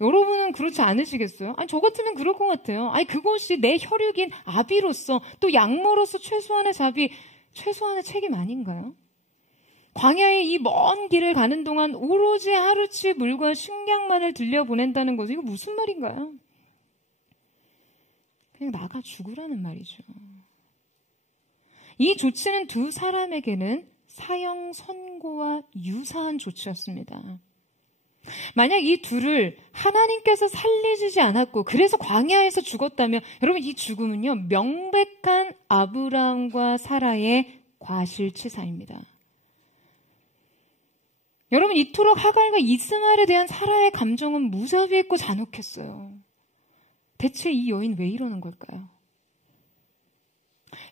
여러분은 그렇지 않으시겠어요? 아니, 저 같으면 그럴 것 같아요. 아니, 그것이 내 혈육인 아비로서 또 양모로서 최소한의 자비, 최소한의 책임 아닌가요? 광야의 이 먼 길을 가는 동안 오로지 하루치 물과 식량만을 들려보낸다는 것은 이거 무슨 말인가요? 그냥 나가 죽으라는 말이죠. 이 조치는 두 사람에게는 사형 선고와 유사한 조치였습니다. 만약 이 둘을 하나님께서 살리지 않았고 그래서 광야에서 죽었다면 여러분, 이 죽음은요, 명백한 아브라함과 사라의 과실치사입니다. 여러분, 이토록 하갈과 이스마엘에 대한 사라의 감정은 무자비했고 잔혹했어요. 대체 이 여인 왜 이러는 걸까요?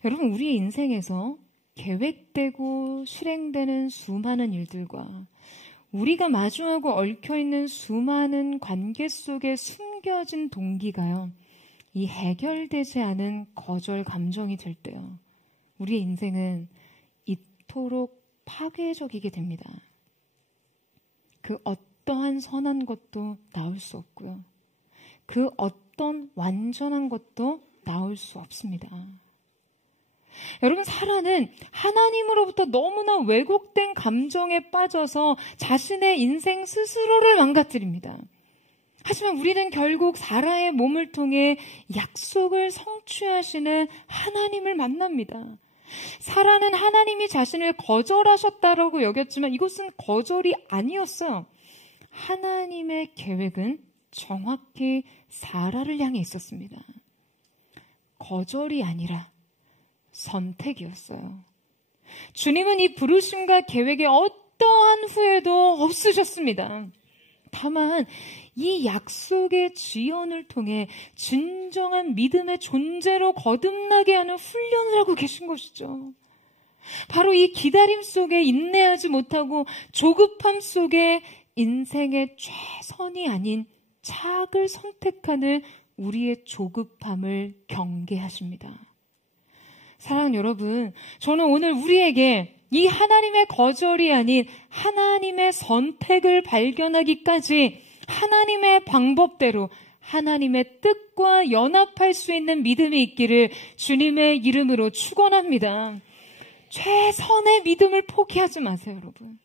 여러분, 우리의 인생에서 계획되고 실행되는 수많은 일들과 우리가 마주하고 얽혀있는 수많은 관계 속에 숨겨진 동기가요, 이 해결되지 않은 거절 감정이 될 때요, 우리의 인생은 이토록 파괴적이게 됩니다. 그 어떠한 선한 것도 나올 수 없고요, 그 어떤 완전한 것도 나올 수 없습니다. 여러분, 사라는 하나님으로부터 너무나 왜곡된 감정에 빠져서 자신의 인생 스스로를 망가뜨립니다. 하지만 우리는 결국 사라의 몸을 통해 약속을 성취하시는 하나님을 만납니다. 사라는 하나님이 자신을 거절하셨다라고 여겼지만 이것은 거절이 아니었어요. 하나님의 계획은 정확히 사라를 향해 있었습니다. 거절이 아니라 선택이었어요. 주님은 이 부르심과 계획에 어떠한 후회도 없으셨습니다. 다만 이 약속의 지연을 통해 진정한 믿음의 존재로 거듭나게 하는 훈련을 하고 계신 것이죠. 바로 이 기다림 속에 인내하지 못하고 조급함 속에 인생의 최선이 아닌 착을 선택하는 우리의 조급함을 경계하십니다. 사랑하는 여러분, 저는 오늘 우리에게 이 하나님의 거절이 아닌 하나님의 선택을 발견하기까지 하나님의 방법대로 하나님의 뜻과 연합할 수 있는 믿음이 있기를 주님의 이름으로 축원합니다. 최선의 믿음을 포기하지 마세요, 여러분.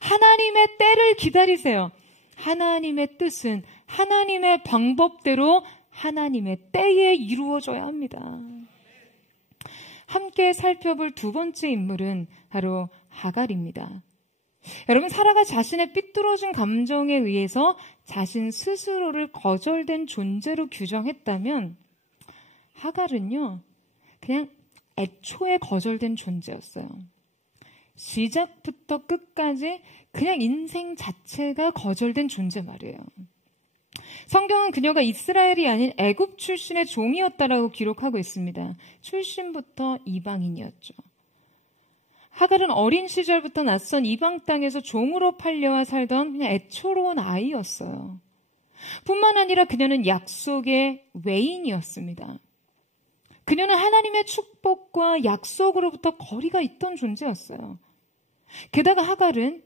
하나님의 때를 기다리세요. 하나님의 뜻은 하나님의 방법대로 하나님의 때에 이루어져야 합니다. 함께 살펴볼 두 번째 인물은 바로 하갈입니다. 여러분, 사라가 자신의 삐뚤어진 감정에 의해서 자신 스스로를 거절된 존재로 규정했다면 하갈은요, 그냥 애초에 거절된 존재였어요. 시작부터 끝까지 그냥 인생 자체가 거절된 존재 말이에요. 성경은 그녀가 이스라엘이 아닌 애굽 출신의 종이었다라고 기록하고 있습니다. 출신부터 이방인이었죠. 하갈은 어린 시절부터 낯선 이방 땅에서 종으로 팔려와 살던 그냥 애초로운 아이였어요. 뿐만 아니라 그녀는 약속의 외인이었습니다. 그녀는 하나님의 축복과 약속으로부터 거리가 있던 존재였어요. 게다가 하갈은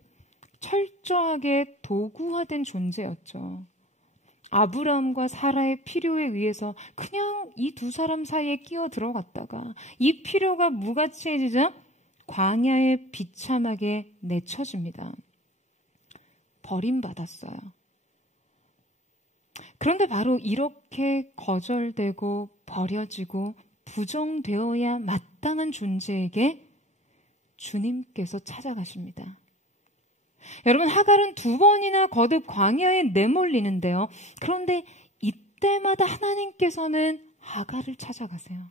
철저하게 도구화된 존재였죠. 아브라함과 사라의 필요에 의해서 그냥 이 두 사람 사이에 끼어 들어갔다가 이 필요가 무가치해지자 광야에 비참하게 내쳐집니다. 버림받았어요. 그런데 바로 이렇게 거절되고 버려지고 부정되어야 마땅한 존재에게 주님께서 찾아가십니다. 여러분, 하갈은 두 번이나 거듭 광야에 내몰리는데요. 그런데 이때마다 하나님께서는 하갈을 찾아가세요.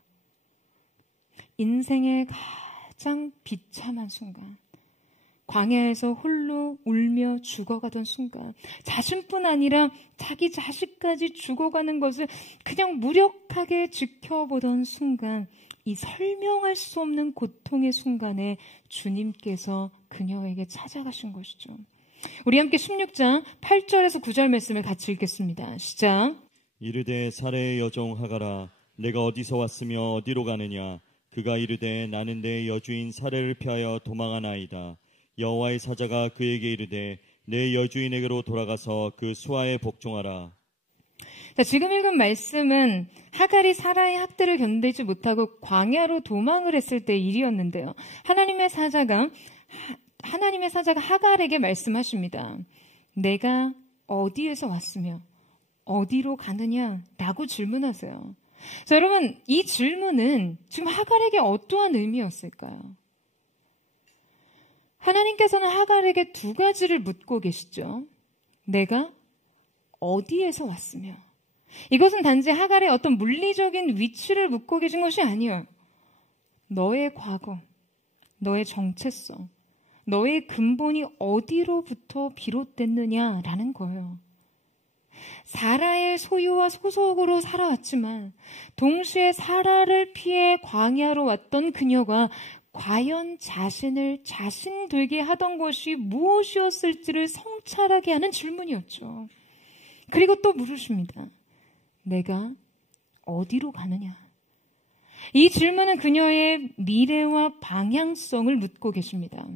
인생의 가장 비참한 순간, 광야에서 홀로 울며 죽어가던 순간, 자신뿐 아니라 자기 자식까지 죽어가는 것을 그냥 무력하게 지켜보던 순간, 이 설명할 수 없는 고통의 순간에 주님께서 그녀에게 찾아가신 것이죠. 우리 함께 16장 8절에서 9절 말씀을 같이 읽겠습니다. 시작. 이르되 사레의 여종 하갈아, 내가 어디서 왔으며 어디로 가느냐? 그가 이르되 나는 내 여주인 사레를 피하여 도망하나이다. 여호와의 사자가 그에게 이르되 내 여주인에게로 돌아가서 그 수하에 복종하라. 자, 지금 읽은 말씀은 하갈이 사라의 학대를 견디지 못하고 광야로 도망을 했을 때 일이었는데요. 하나님의 사자가 하갈에게 말씀하십니다. 내가 어디에서 왔으며 어디로 가느냐라고 질문하세요. 자, 여러분, 이 질문은 지금 하갈에게 어떠한 의미였을까요? 하나님께서는 하갈에게 두 가지를 묻고 계시죠. 내가 어디에서 왔으며, 이것은 단지 하갈의 어떤 물리적인 위치를 묻고 계신 것이 아니에요. 너의 과거, 너의 정체성, 너의 근본이 어디로부터 비롯됐느냐라는 거예요. 사라의 소유와 소속으로 살아왔지만 동시에 사라를 피해 광야로 왔던 그녀가 과연 자신을 자신 되게 하던 것이 무엇이었을지를 성찰하게 하는 질문이었죠. 그리고 또 물으십니다. 내가 어디로 가느냐? 이 질문은 그녀의 미래와 방향성을 묻고 계십니다.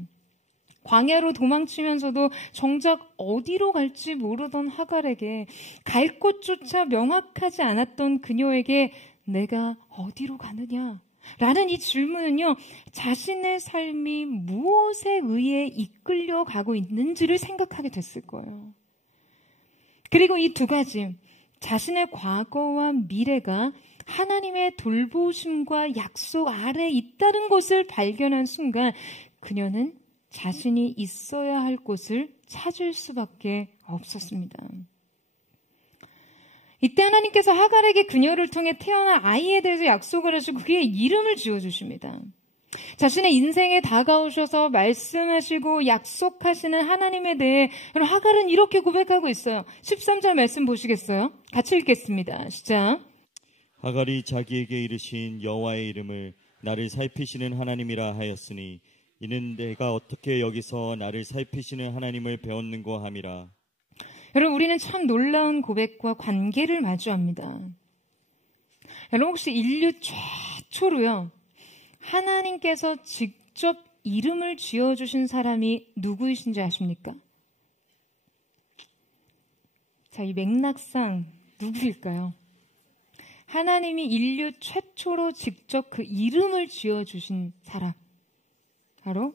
광야로 도망치면서도 정작 어디로 갈지 모르던 하갈에게 갈 곳조차 명확하지 않았던 그녀에게 내가 어디로 가느냐? 라는 이 질문은요, 자신의 삶이 무엇에 의해 이끌려 가고 있는지를 생각하게 됐을 거예요. 그리고 이 두 가지, 자신의 과거와 미래가 하나님의 돌보심과 약속 아래 있다는 것을 발견한 순간 그녀는 자신이 있어야 할 곳을 찾을 수밖에 없었습니다. 이때 하나님께서 하갈에게 그녀를 통해 태어난 아이에 대해서 약속을 하시고 그의 이름을 지어주십니다. 자신의 인생에 다가오셔서 말씀하시고 약속하시는 하나님에 대해 하갈은 이렇게 고백하고 있어요. 13절 말씀 보시겠어요? 같이 읽겠습니다. 시작. 하갈이 자기에게 이르신 여호와의 이름을 나를 살피시는 하나님이라 하였으니 이는 내가 어떻게 여기서 나를 살피시는 하나님을 배웠는고 함이라. 여러분, 우리는 참 놀라운 고백과 관계를 마주합니다. 여러분, 혹시 인류 최초로요, 하나님께서 직접 이름을 지어주신 사람이 누구이신지 아십니까? 자, 이 맥락상 누구일까요? 하나님이 인류 최초로 직접 그 이름을 지어주신 사람, 바로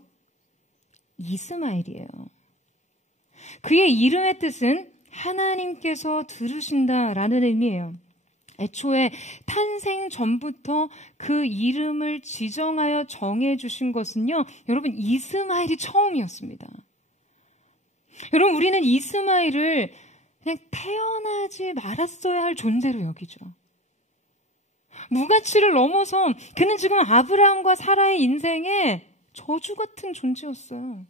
이스마엘이에요. 그의 이름의 뜻은 하나님께서 들으신다라는 의미예요. 애초에 탄생 전부터 그 이름을 지정하여 정해주신 것은요, 여러분, 이스마엘이 처음이었습니다. 여러분, 우리는 이스마엘을 그냥 태어나지 말았어야 할 존재로 여기죠. 무가치를 넘어서 그는 지금 아브라함과 사라의 인생에 저주 같은 존재였어요.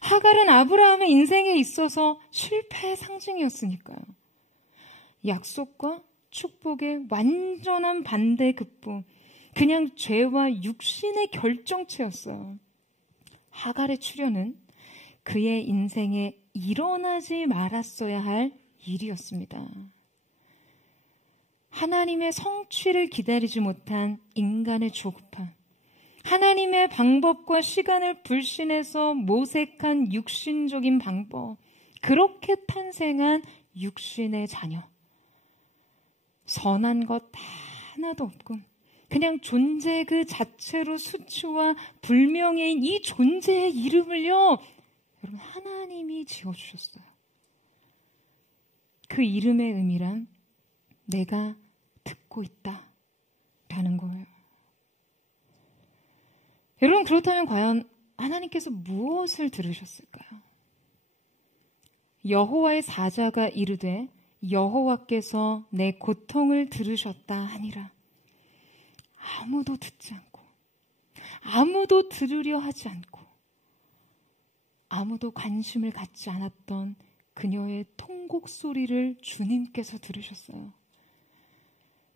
하갈은 아브라함의 인생에 있어서 실패의 상징이었으니까요. 약속과 축복의 완전한 반대급부, 그냥 죄와 육신의 결정체였어요. 하갈의 출현은 그의 인생에 일어나지 말았어야 할 일이었습니다. 하나님의 성취를 기다리지 못한 인간의 조급함, 하나님의 방법과 시간을 불신해서 모색한 육신적인 방법, 그렇게 탄생한 육신의 자녀. 선한 것 하나도 없고 그냥 존재 그 자체로 수치와 불명예인 이 존재의 이름을요, 여러분, 하나님이 지어주셨어요. 그 이름의 의미란 내가 듣고 있다 라는 거예요. 여러분, 그렇다면 과연 하나님께서 무엇을 들으셨을까요? 여호와의 사자가 이르되 여호와께서 내 고통을 들으셨다 하니라. 아무도 듣지 않고, 아무도 들으려 하지 않고, 아무도 관심을 갖지 않았던 그녀의 통곡 소리를 주님께서 들으셨어요.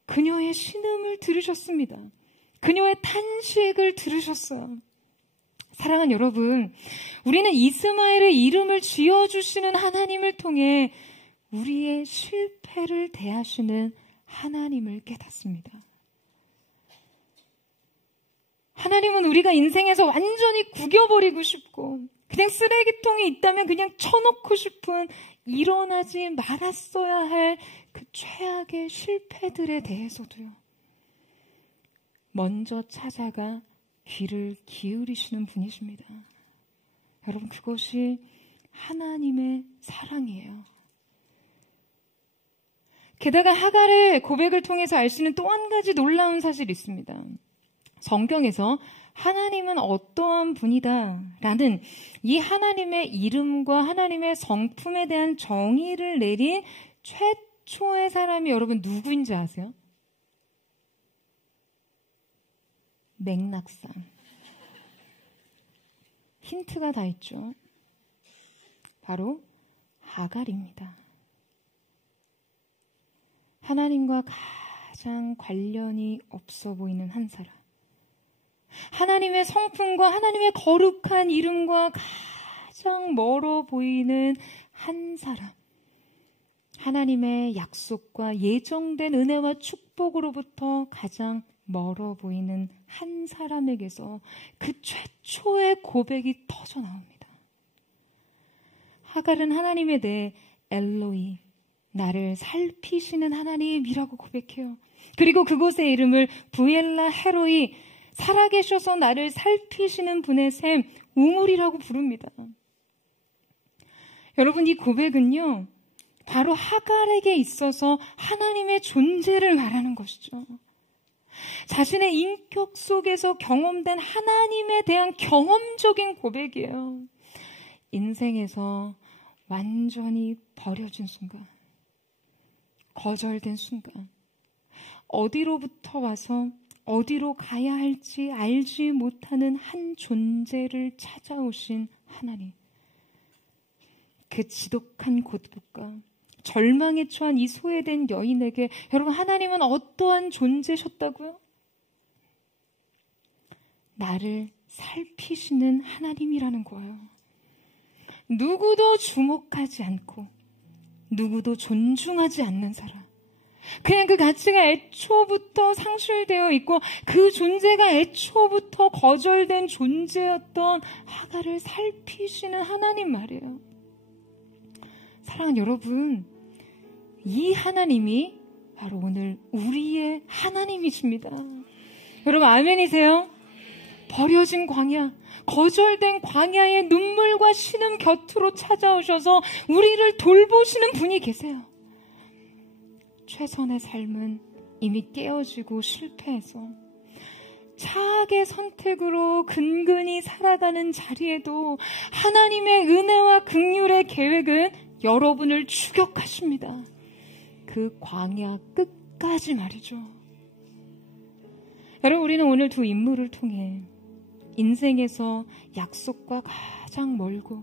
그녀의 신음을 들으셨습니다. 그녀의 탄식을 들으셨어요. 사랑하는 여러분, 우리는 이스마엘의 이름을 지어주시는 하나님을 통해 우리의 실패를 대하시는 하나님을 깨닫습니다. 하나님은 우리가 인생에서 완전히 구겨버리고 싶고 그냥 쓰레기통에 있다면 그냥 쳐놓고 싶은 일어나지 말았어야 할 그 최악의 실패들에 대해서도요, 먼저 찾아가 귀를 기울이시는 분이십니다. 여러분, 그것이 하나님의 사랑이에요. 게다가 하갈의 고백을 통해서 알 수 있는 또 한 가지 놀라운 사실이 있습니다. 성경에서 하나님은 어떠한 분이다 라는 이 하나님의 이름과 하나님의 성품에 대한 정의를 내린 최초의 사람이 여러분 누구인지 아세요? 맥락상. 힌트가 다 있죠. 바로 하갈입니다. 하나님과 가장 관련이 없어 보이는 한 사람. 하나님의 성품과 하나님의 거룩한 이름과 가장 멀어 보이는 한 사람. 하나님의 약속과 예정된 은혜와 축복으로부터 가장 멀어 보이는 한 사람에게서 그 최초의 고백이 터져 나옵니다. 하갈은 하나님에 대해 엘로이, 나를 살피시는 하나님이라고 고백해요. 그리고 그곳의 이름을 부엘라 헤로이, 살아계셔서 나를 살피시는 분의 샘, 우물이라고 부릅니다. 여러분, 이 고백은요, 바로 하갈에게 있어서 하나님의 존재를 말하는 것이죠. 자신의 인격 속에서 경험된 하나님에 대한 경험적인 고백이에요. 인생에서 완전히 버려진 순간, 거절된 순간, 어디로부터 와서 어디로 가야 할지 알지 못하는 한 존재를 찾아오신 하나님. 그 지독한 고독과 절망에 처한 이 소외된 여인에게 여러분, 하나님은 어떠한 존재셨다고요? 나를 살피시는 하나님이라는 거예요. 누구도 주목하지 않고 누구도 존중하지 않는 사람, 그냥 그 가치가 애초부터 상실되어 있고 그 존재가 애초부터 거절된 존재였던 하갈을 살피시는 하나님 말이에요. 사랑하는 여러분, 이 하나님이 바로 오늘 우리의 하나님이십니다. 여러분 아멘이세요? 버려진 광야, 거절된 광야의 눈물과 신음 곁으로 찾아오셔서 우리를 돌보시는 분이 계세요. 최선의 삶은 이미 깨어지고 실패해서 차악의 선택으로 근근히 살아가는 자리에도 하나님의 은혜와 긍휼의 계획은 여러분을 추격하십니다. 그 광야 끝까지 말이죠. 여러분, 우리는 오늘 두 인물을 통해 인생에서 약속과 가장 멀고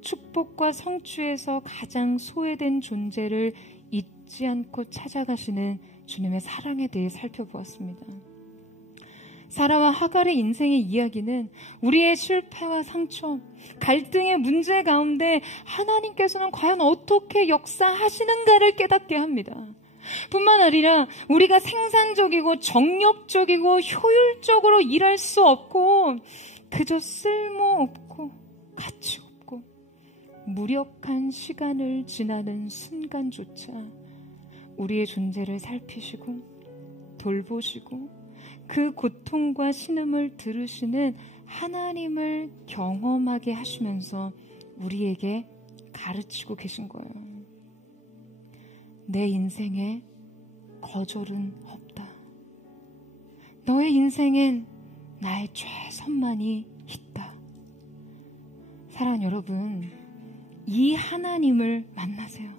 축복과 성취에서 가장 소외된 존재를 잊지 않고 찾아가시는 주님의 사랑에 대해 살펴보았습니다. 사라와 하갈의 인생의 이야기는 우리의 실패와 상처, 갈등의 문제 가운데 하나님께서는 과연 어떻게 역사하시는가를 깨닫게 합니다. 뿐만 아니라 우리가 생산적이고 정력적이고 효율적으로 일할 수 없고 그저 쓸모없고 가치 없고 무력한 시간을 지나는 순간조차 우리의 존재를 살피시고 돌보시고 그 고통과 신음을 들으시는 하나님을 경험하게 하시면서 우리에게 가르치고 계신 거예요. 내 인생에 거절은 없다. 너의 인생엔 나의 최선만이 있다. 사랑하는 여러분, 이 하나님을 만나세요.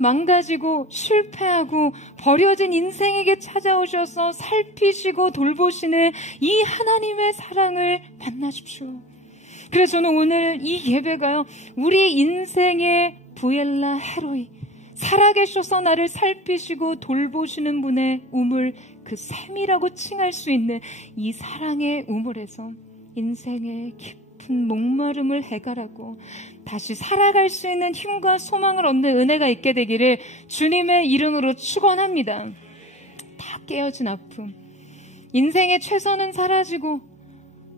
망가지고 실패하고 버려진 인생에게 찾아오셔서 살피시고 돌보시는 이 하나님의 사랑을 만나십시오. 그래서 저는 오늘 이 예배가요, 우리 인생의 부엘라 헤로이, 살아계셔서 나를 살피시고 돌보시는 분의 우물, 그 샘이라고 칭할 수 있는 이 사랑의 우물에서 인생의 깊은 목마름을 해결하고 다시 살아갈 수 있는 힘과 소망을 얻는 은혜가 있게 되기를 주님의 이름으로 축원합니다. 다 깨어진 아픔, 인생의 최선은 사라지고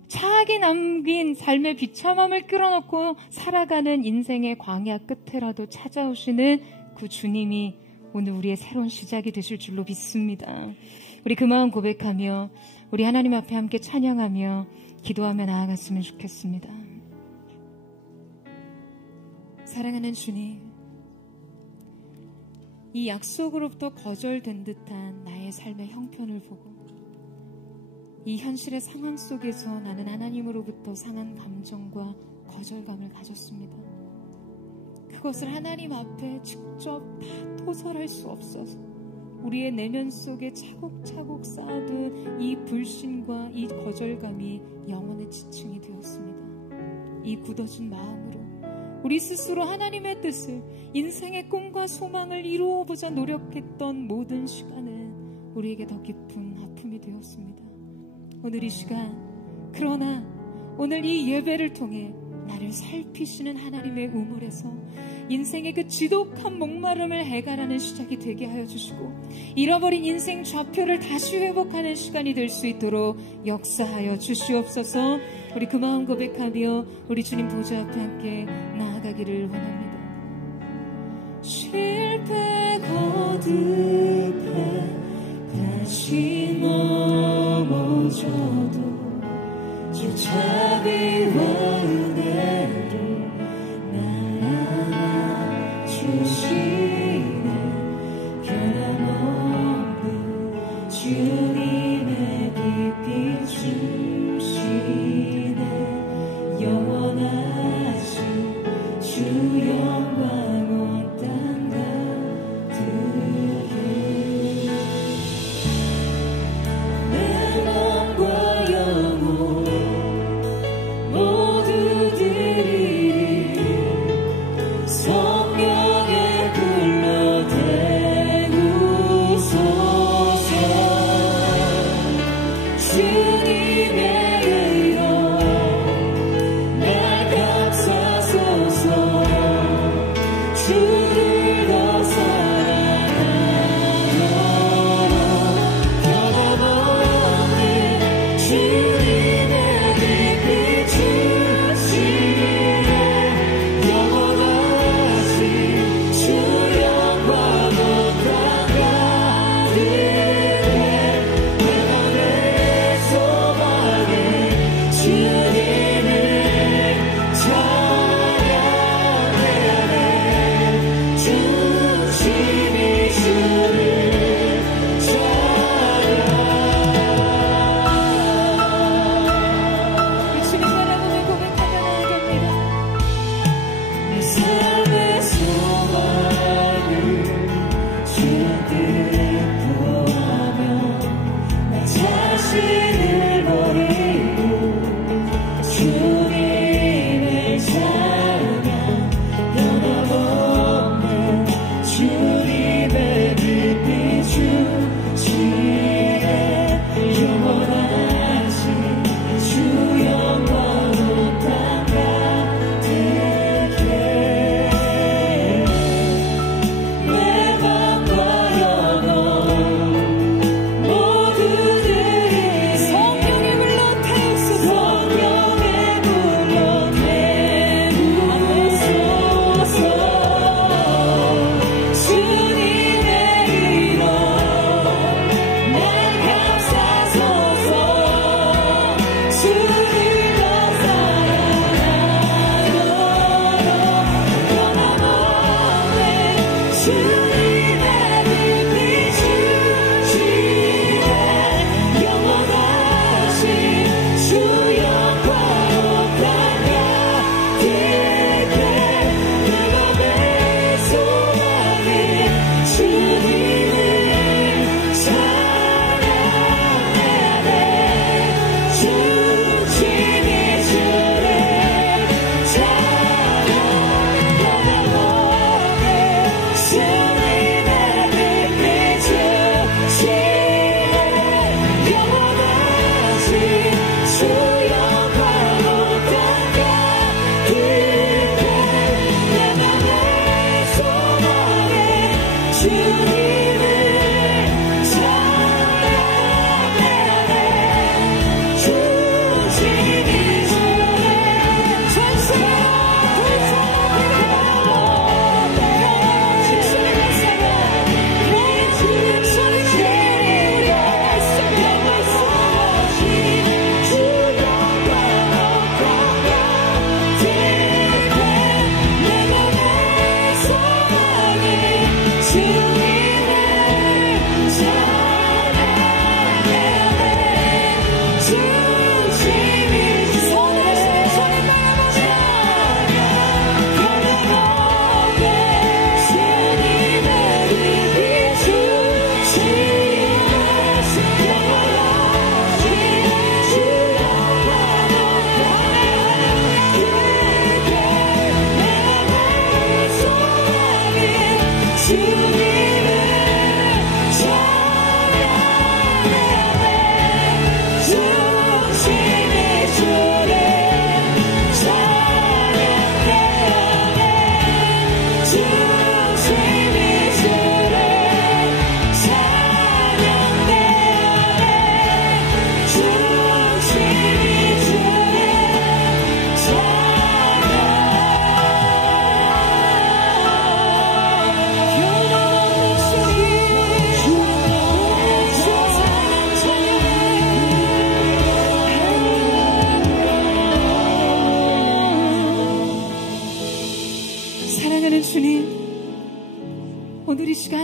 차악이 남긴 삶의 비참함을 끌어놓고 살아가는 인생의 광야 끝에라도 찾아오시는 그 주님이 오늘 우리의 새로운 시작이 되실 줄로 믿습니다. 우리 그 마음 고백하며 우리 하나님 앞에 함께 찬양하며 기도하며 나아갔으면 좋겠습니다. 사랑하는 주님, 이 약속으로부터 거절된 듯한 나의 삶의 형편을 보고 이 현실의 상황 속에서 나는 하나님으로부터 상한 감정과 거절감을 가졌습니다. 그것을 하나님 앞에 직접 다 토설할 수 없어서 우리의 내면 속에 차곡차곡 쌓아둔 이 불신과 이 거절감이 영혼의 지층이 되었습니다. 이 굳어진 마음으로 우리 스스로 하나님의 뜻을, 인생의 꿈과 소망을 이루어보자 노력했던 모든 시간은 우리에게 더 깊은 아픔이 되었습니다. 오늘 이 시간, 그러나 오늘 이 예배를 통해 나를 살피시는 하나님의 우물에서 인생의 그 지독한 목마름을 해결하는 시작이 되게 하여 주시고 잃어버린 인생 좌표를 다시 회복하는 시간이 될 수 있도록 역사하여 주시옵소서. 우리 그 마음 고백하며 우리 주님 보좌 앞에 함께 나아가기를 원합니다. 실패 거듭해 다시 넘어져도 주 자비와 은혜로 날 안아주시네. 변함없는 주님의 빛 비추시네. 영원하신 주 영광 온 땅 가득해. 내 마음과 영혼 모두 드리리. 성령의 불러 대우소서. 주님의 의로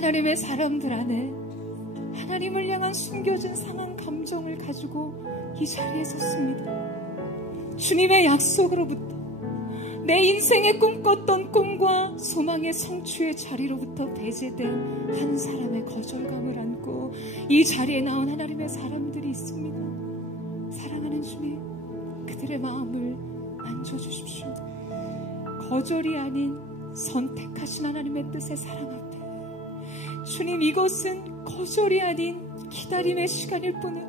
하나님의 사람들 안에 하나님을 향한 숨겨진 상한 감정을 가지고 이 자리에 섰습니다. 주님의 약속으로부터 내 인생에 꿈꿨던 꿈과 소망의 성취의 자리로부터 배제된 한 사람의 거절감을 안고 이 자리에 나온 하나님의 사람들이 있습니다. 사랑하는 주님, 그들의 마음을 만져주십시오. 거절이 아닌 선택하신 하나님의 뜻의 사랑 앞에 주님, 이것은 거절이 아닌 기다림의 시간일 뿐이요,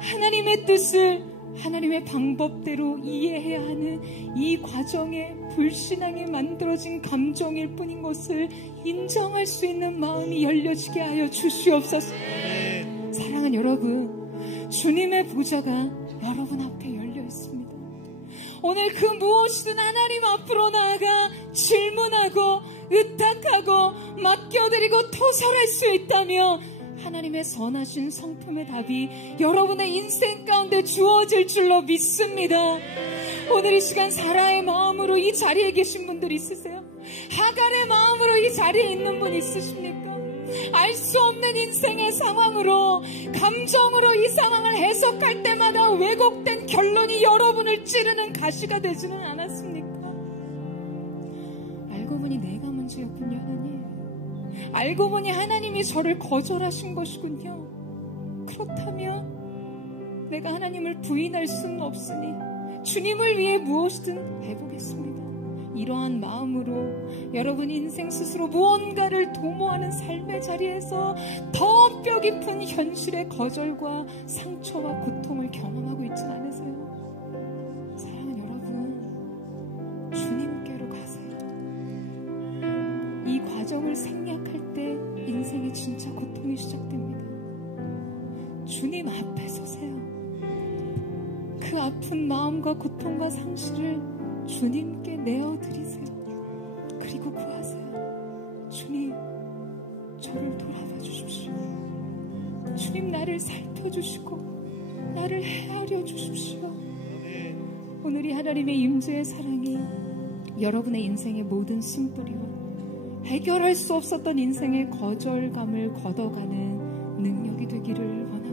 하나님의 뜻을 하나님의 방법대로 이해해야 하는 이 과정에 불신앙이 만들어진 감정일 뿐인 것을 인정할 수 있는 마음이 열려지게 하여 주시옵소서. 사랑하는 여러분, 주님의 보좌가 여러분 앞에 열려 있습니다. 오늘 그 무엇이든 하나님 앞으로 나아가 질문하고 의탁하고 맡겨드리고 토설할 수 있다며 하나님의 선하신 성품의 답이 여러분의 인생 가운데 주어질 줄로 믿습니다. 오늘 이 시간 사라의 마음으로 이 자리에 계신 분들 있으세요? 하갈의 마음으로 이 자리에 있는 분 있으십니까? 알 수 없는 인생의 상황으로, 감정으로 이 상황을 해석할 때마다 왜곡된 결론이 여러분을 찌르는 가시가 되지는 않았습니까? 문제였군요. 하나님, 알고 보니 하나님이 저를 거절하신 것이군요. 그렇다면 내가 하나님을 부인할 수는 없으니 주님을 위해 무엇이든 해보겠습니다. 이러한 마음으로 여러분 인생 스스로 무언가를 도모하는 삶의 자리에서 더 뼈 깊은 현실의 거절과 상처와 고통을 경험하고 있진 않으세요? 사랑하는 여러분, 주님께로 가세요. 이 과정을 생략할 때 인생의 진짜 고통이 시작됩니다. 주님 앞에 서세요. 그 아픈 마음과 고통과 상실을 주님께 내어드리세요. 그리고 구하세요. 주님, 저를 돌아봐 주십시오. 주님, 나를 살펴주시고 나를 헤아려 주십시오. 오늘 이 하나님의 임재의 사랑이 여러분의 인생의 모든 쓴뿌리와 해결할 수 없었던 인생의 거절감을 걷어가는 능력이 되기를 원합니다.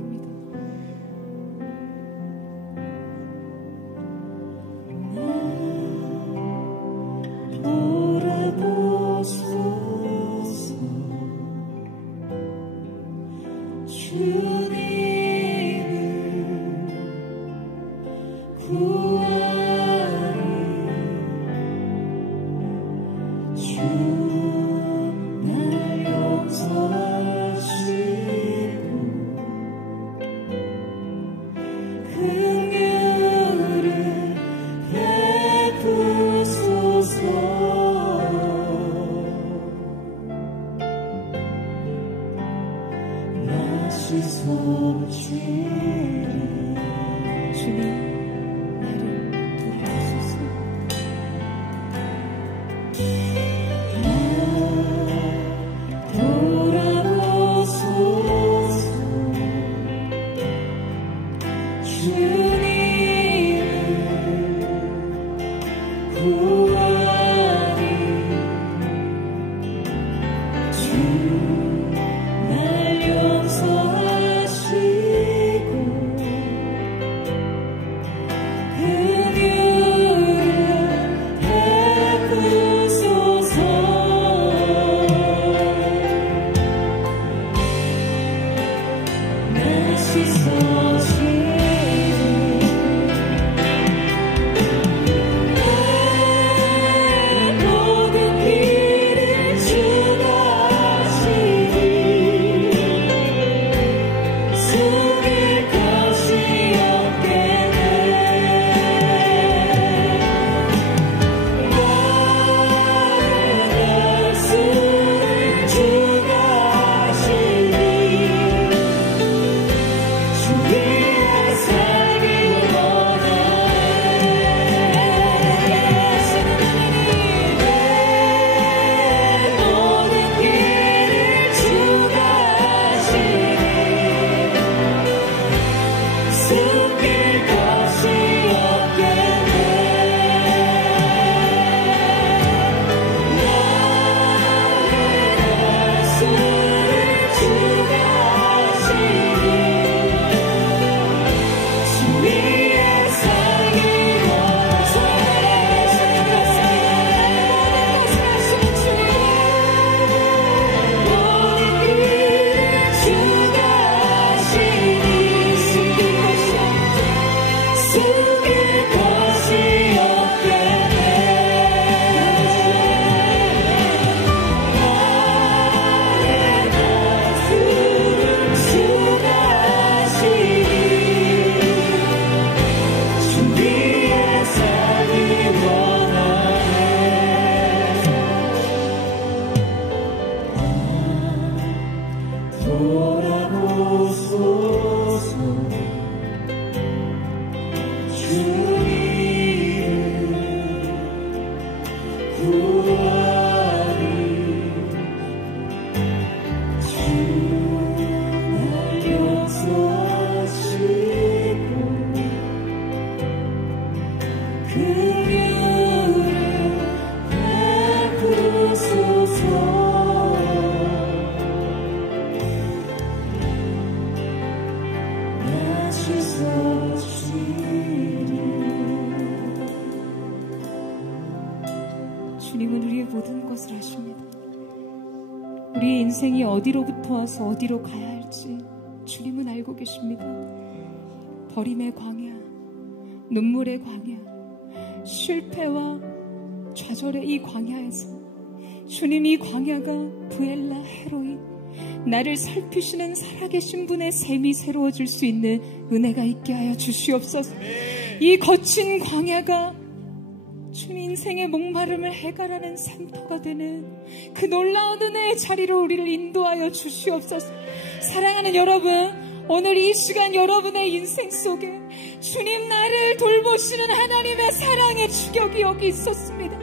주님은 우리의 모든 것을 아십니다. 우리의 인생이 어디로부터 와서 어디로 가야 할지 주님은 알고 계십니다. 버림의 광야, 눈물의 광야, 실패와 좌절의 이 광야에서 주님, 이 광야가 부엘라 헤로이, 나를 살피시는 살아계신 분의 셈이 새로워질 수 있는 은혜가 있게 하여 주시옵소서. 이 거친 광야가 주님 인생의 목마름을 해결하는 산터가 되는 그 놀라운 은혜의 자리로 우리를 인도하여 주시옵소서. 사랑하는 여러분, 오늘 이 시간 여러분의 인생 속에 주님, 나를 돌보시는 하나님의 사랑의 추격이 여기 있었습니다.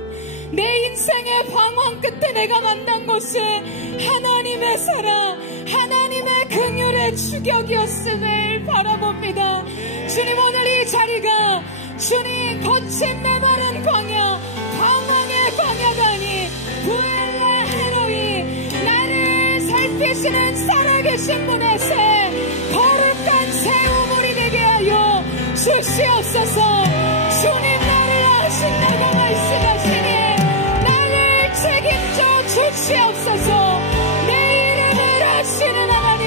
내 인생의 방황 끝에 내가 만난 것은 하나님의 사랑, 하나님의 긍휼의 추격이었음을 바라봅니다. 주님, 오늘 이 자리가 주님 거친 메마른 광야, 방황의 광야가 아닌 부엘라 헤로이, 나를 살피시는 살아계신 분의 새, 거룩한 새 우물이 되게 하여 주시옵소서. 주님, 나를 아신다고 말씀하시니 나를 책임져 주시옵소서. 내 이름을 아시는 하나님,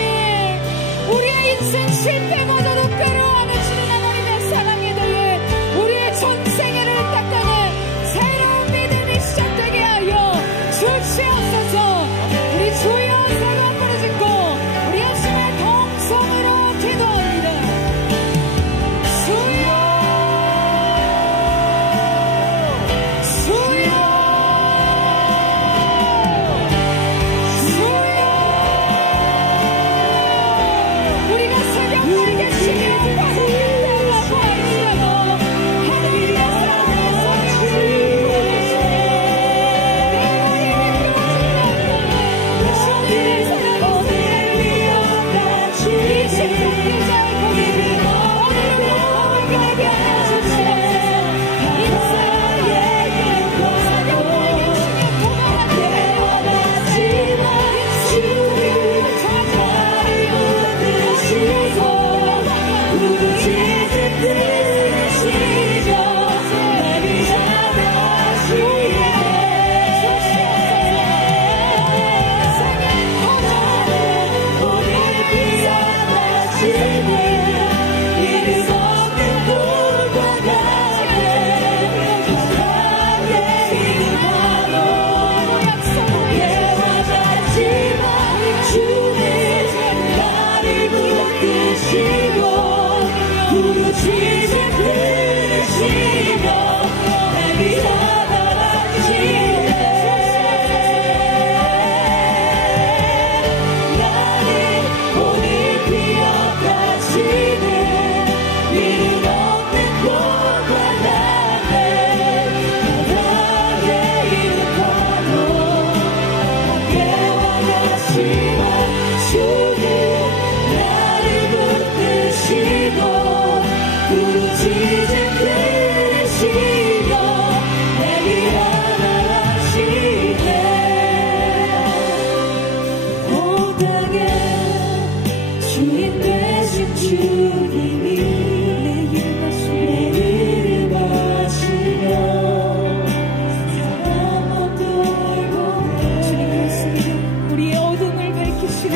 우리의 인생 실패 모두도 괴로워하는 주는 하나님의 사랑에 대해 우리의 전생애를 닦아내 새로운 믿음이 시작되게 하여 주시옵소서. 우리 주여 새로운 부르짖고 우리 아침에 동성으로 기도합니다. 주여, 주여, 주여. 우리가 새벽에 계시니 바라보고 할지라도 하늘의 사랑에서 주님의 사랑 오늘 위험같이 이제 독자의 고기를 오늘도 가게 하시옵소서. 인사의 영광으로 대화하지만 주님 나를 붙드시고 부르짖듯 들으시죠. 나를 잡아주시네. 오늘 비어나시네. 이름 없는 곳과 나를 바다의 이름으로 대화하지만 주님 나를 붙드시고 부르짖듯 들으시고 나를 잡아주시네. 나를 오늘 기억하시네. 이름 없는 곳과 나를 바다의 이름으로 깨워가시만 주님 나를 붙드시고 부르짖듯 들으시고 내게 안아주시네. 온 땅에 주인 되신 주님이 내 이름 아시며 사람 없도 알고 주님 그렇습니다. 우리의 어둠을 밝히시고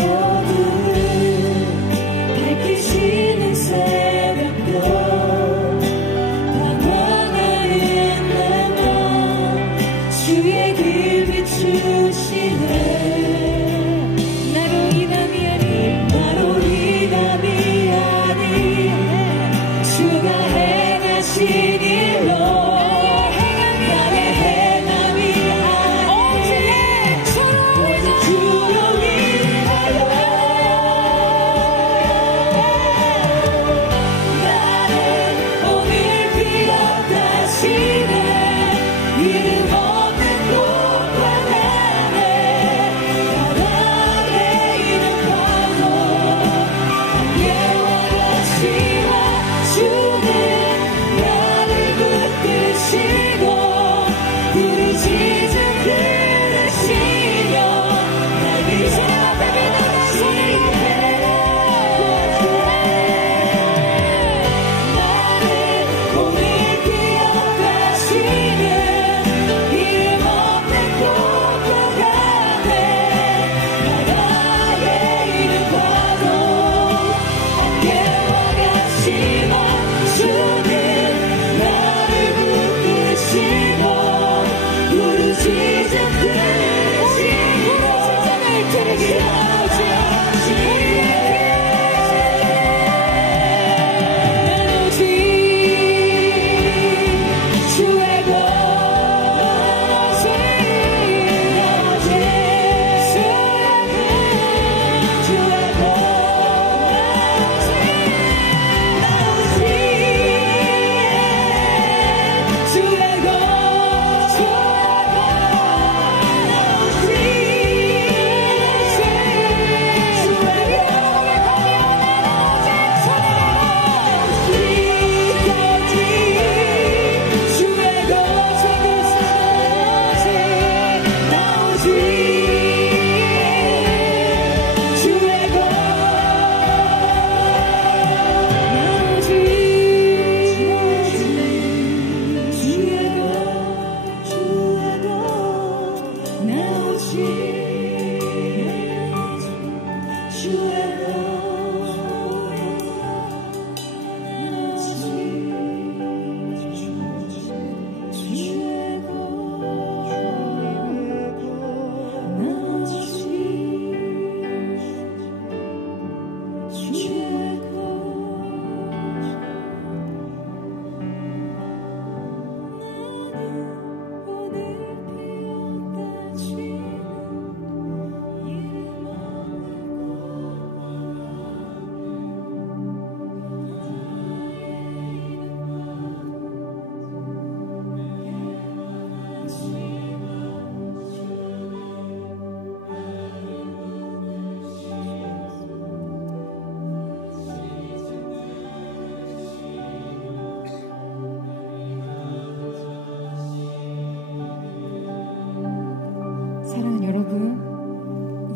밝히시는 새벽도 방황하는 나만 주의 길 비추시네. 나로 인함이 아닌 나로 인함이 아닌 주가 행하신 일로 나의 행함이 아닌 주로 인하여 나를 오늘 기억하시네. 이름 없는 곳과 나를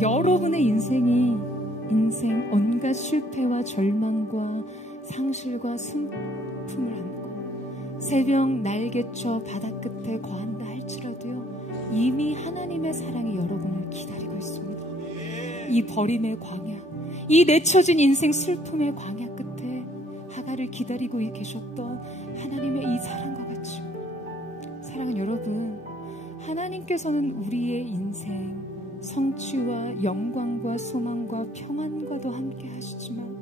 여러분의 인생 온갖 실패와 절망과 상실과 슬픔을 안고 새벽 날개쳐 바다 끝에 거한다 할지라도요, 이미 하나님의 사랑이 여러분을 기다리고 있습니다. 이 버림의 광야, 이 내쳐진 인생 슬픔의 광야 끝에 하갈을 기다리고 계셨던 하나님의 이 사랑과 같이, 사랑하는 여러분, 하나님께서는 우리의 인생 성취와 영광과 소망과 평안과도 함께 하시지만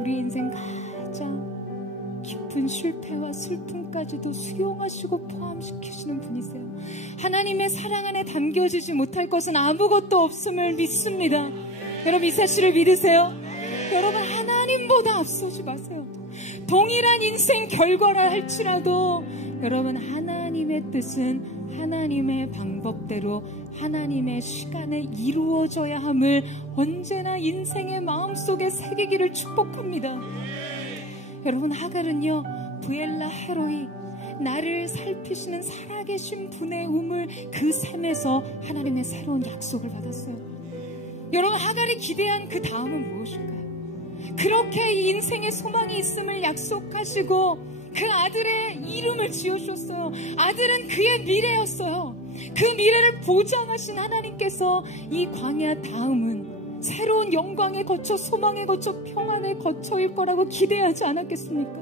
우리 인생 가장 깊은 실패와 슬픔까지도 수용하시고 포함시키시는 분이세요. 하나님의 사랑 안에 담겨지지 못할 것은 아무것도 없음을 믿습니다. 여러분, 이 사실을 믿으세요? 여러분, 하나님보다 앞서지 마세요. 동일한 인생 결과라 할지라도 여러분, 하나님의 뜻은 하나님의 방법대로 하나님의 시간에 이루어져야 함을 언제나 인생의 마음속에 새기기를 축복합니다. 여러분, 하갈은요, 부엘라 헤로이, 나를 살피시는 살아계신 분의 우물, 그 샘에서 하나님의 새로운 약속을 받았어요. 여러분, 하갈이 기대한 그 다음은 무엇일까요? 그렇게 인생의 소망이 있음을 약속하시고 그 아들의 이름을 지어주셨어요. 아들은 그의 미래였어요. 그 미래를 보장하신 하나님께서 이 광야 다음은 새로운 영광에 거쳐 소망에 거쳐 평안에 거쳐일 거라고 기대하지 않았겠습니까?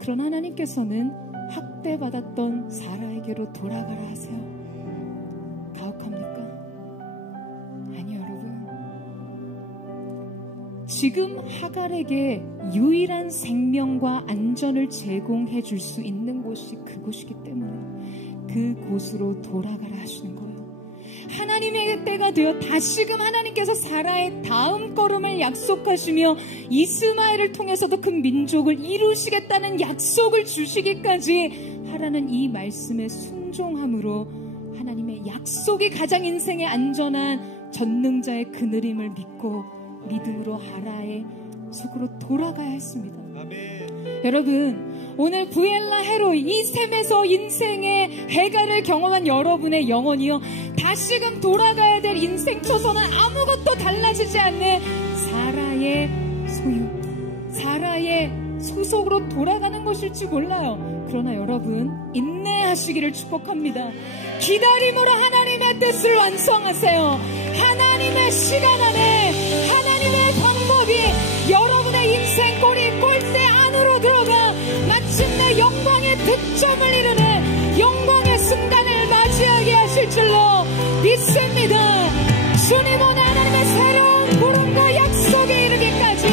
그러나 하나님께서는 학대받았던 사라에게로 돌아가라 하세요. 가혹합니까? 아니요, 여러분. 지금 하갈에게 유일한 생명과 안전을 제공해 줄 수 있는 곳이 그곳이기 때문에 그곳으로 돌아가라 하시는 거예요. 하나님의 때가 되어 다시금 하나님께서 사라의 다음 걸음을 약속하시며 이스마엘을 통해서도 그 민족을 이루시겠다는 약속을 주시기까지 하라는 이 말씀에 순종함으로 하나님의 약속이 가장 인생의 안전한 전능자의 그늘임을 믿고 믿음으로 하라의 속으로 돌아가야 했습니다. 아멘. 여러분, 오늘 부엘라 헤로이, 이 샘에서 인생의 해갈을 경험한 여러분의 영혼이요, 다시금 돌아가야 될 인생 초선은 아무것도 달라지지 않는 사라의 소유, 사라의 소속으로 돌아가는 것일지 몰라요. 그러나 여러분, 인내하시기를 축복합니다. 기다림으로 하나님의 뜻을 완성하세요. 하나님의 시간 안에 하나님의 방법이 여러분의 인생 골대 안으로 들어가 마침내 영광의 득점을 이루는 영광의 순간을 맞이하게 하실 줄로 믿습니다. 주님, 오늘 하나님의 새로운 부름과 약속에 이르기까지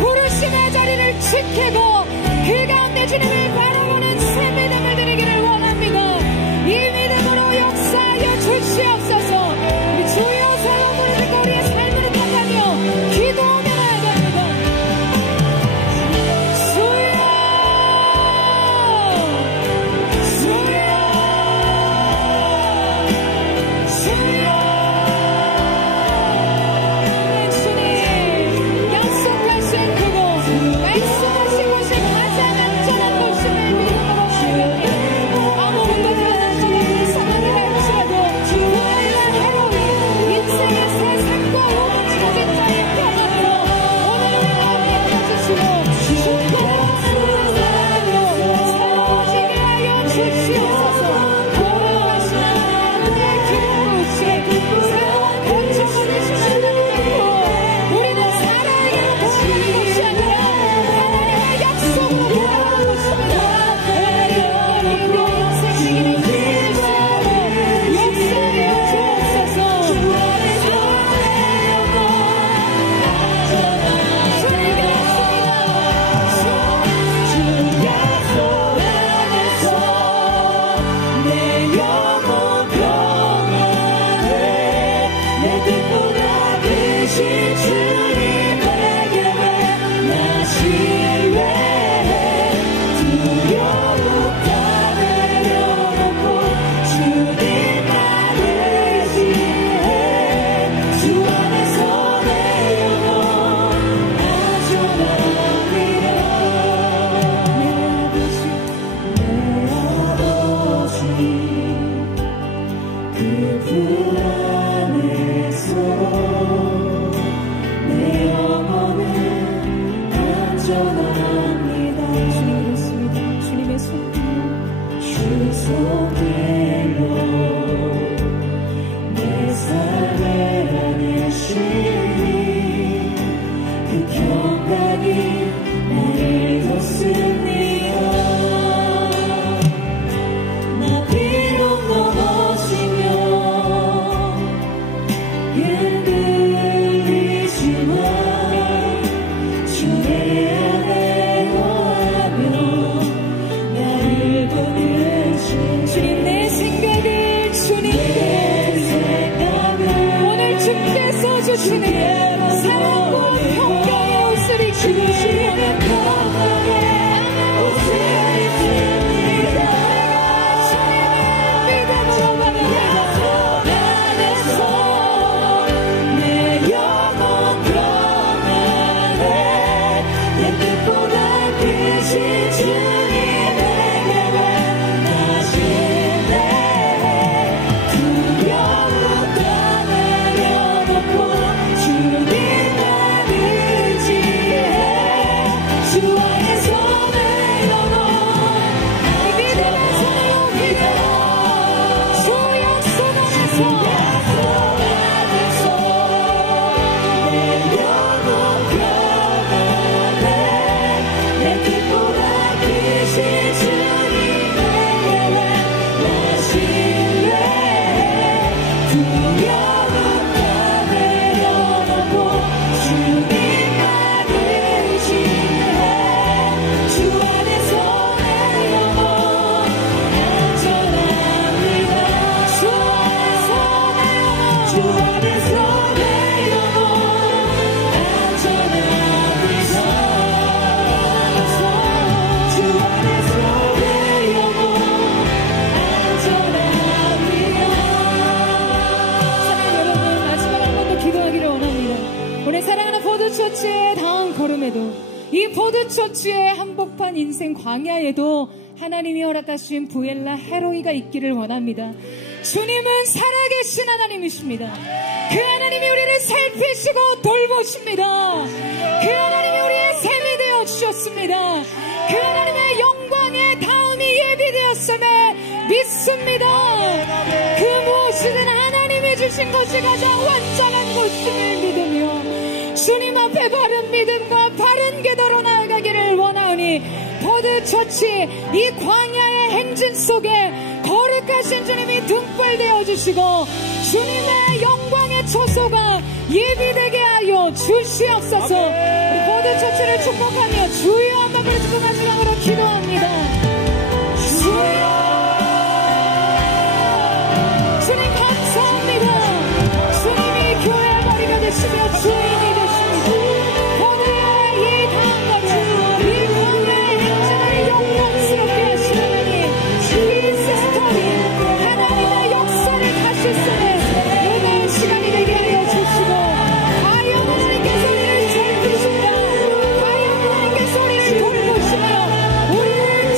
부르심의 자리를 지키고 그 가운데 주님을 바라보는 새 믿음을 드리기를 원합니다. 이 믿음으로 역사하여 주시옵소서. 우리 주여 세워드리는 우리의 삶을 탄다며 기도하며 나아갑니다. 주여, 주여, 주여. 주님, 약속하신 그곳, 말씀하신 곳이 가장 안전한 곳임을 믿음으로 나아갑니다. 아무것도 달라지는 이 상황이 할지라도 부엘라 헤로이, 인생의 새 삶과 오만쳐진 자의 평안으로 오늘 함께 해주시고 축복과 사랑으로 세워지게 하여 주시옵소서. 돌아가시는 하나님의 기도를 포드처치의 한복판 인생 광야에도 하나님이 허락하신 부엘라 헤로이가 있기를 원합니다. 주님은 살아계신 하나님이십니다. 그 하나님이 우리를 살피시고 돌보십니다. 그 하나님이 우리의 샘이 되어 주셨습니다. 그 하나님의 영광의 다음이 예비되었음에 믿습니다. 그 무엇이든 하나님이 주신 것이 가장 완전한 것임을 믿으며 주님 앞에 바른 믿음과 바른 기도로 나아가기를 원하오니 포드처치 이 광야의 행진 속에 거룩하신 주님이 등불되어 주시고 주님의 영광의 초소가 예비되게 하여 주시옵소서. 우리 포드처치를 축복하며 주여 한번 부르짖고 마지막으로 기도합니다. 주여 주님 감사합니다. 주님이 교회의 머리가 되시며 주인이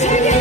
우리를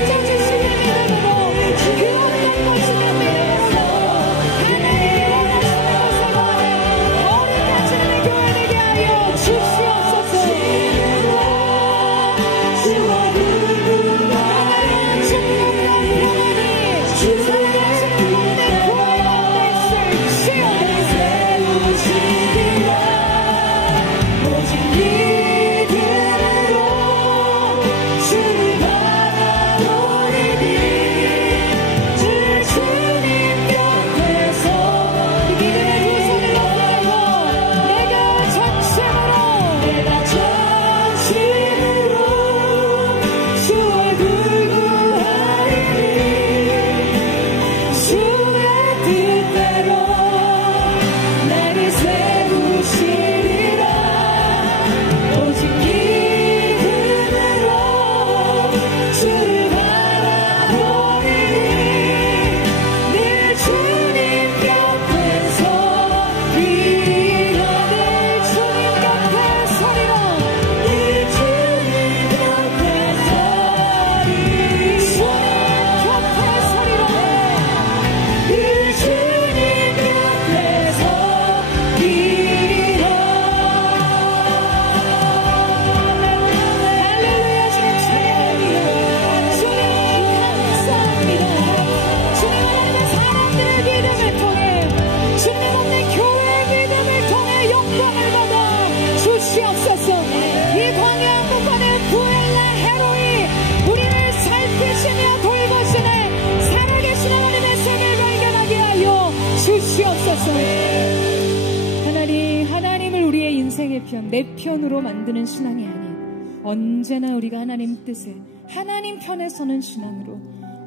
주시옵소서. 하나님을 우리의 인생의 편, 내 편으로 만드는 신앙이 아닌 언제나 우리가 하나님 뜻에, 하나님 편에 서는 신앙으로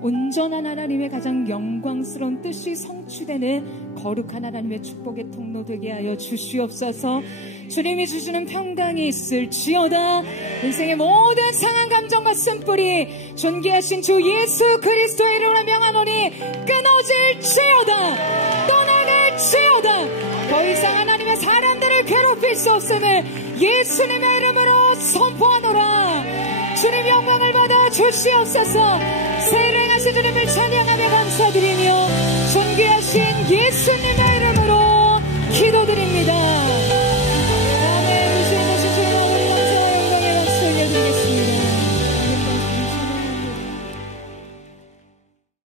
온전한 하나님의 가장 영광스러운 뜻이 성취되는 거룩한 하나님의 축복의 통로 되게 하여 주시옵소서. 주님이 주시는 평강이 있을지어다. 인생의 모든 상한 감정과 쓴뿌리 존귀하신 주 예수 그리스도의 이름으로 명하노니 끊어질지어다. 떠나갈지어다. 더 이상 하나님의 사람들을 괴롭힐 수 없음을 예수님의 이름으로 선포하노라. 주님 영광을 받아 주시옵소서. 세일을 하신 주님을 찬양하며 감사드리니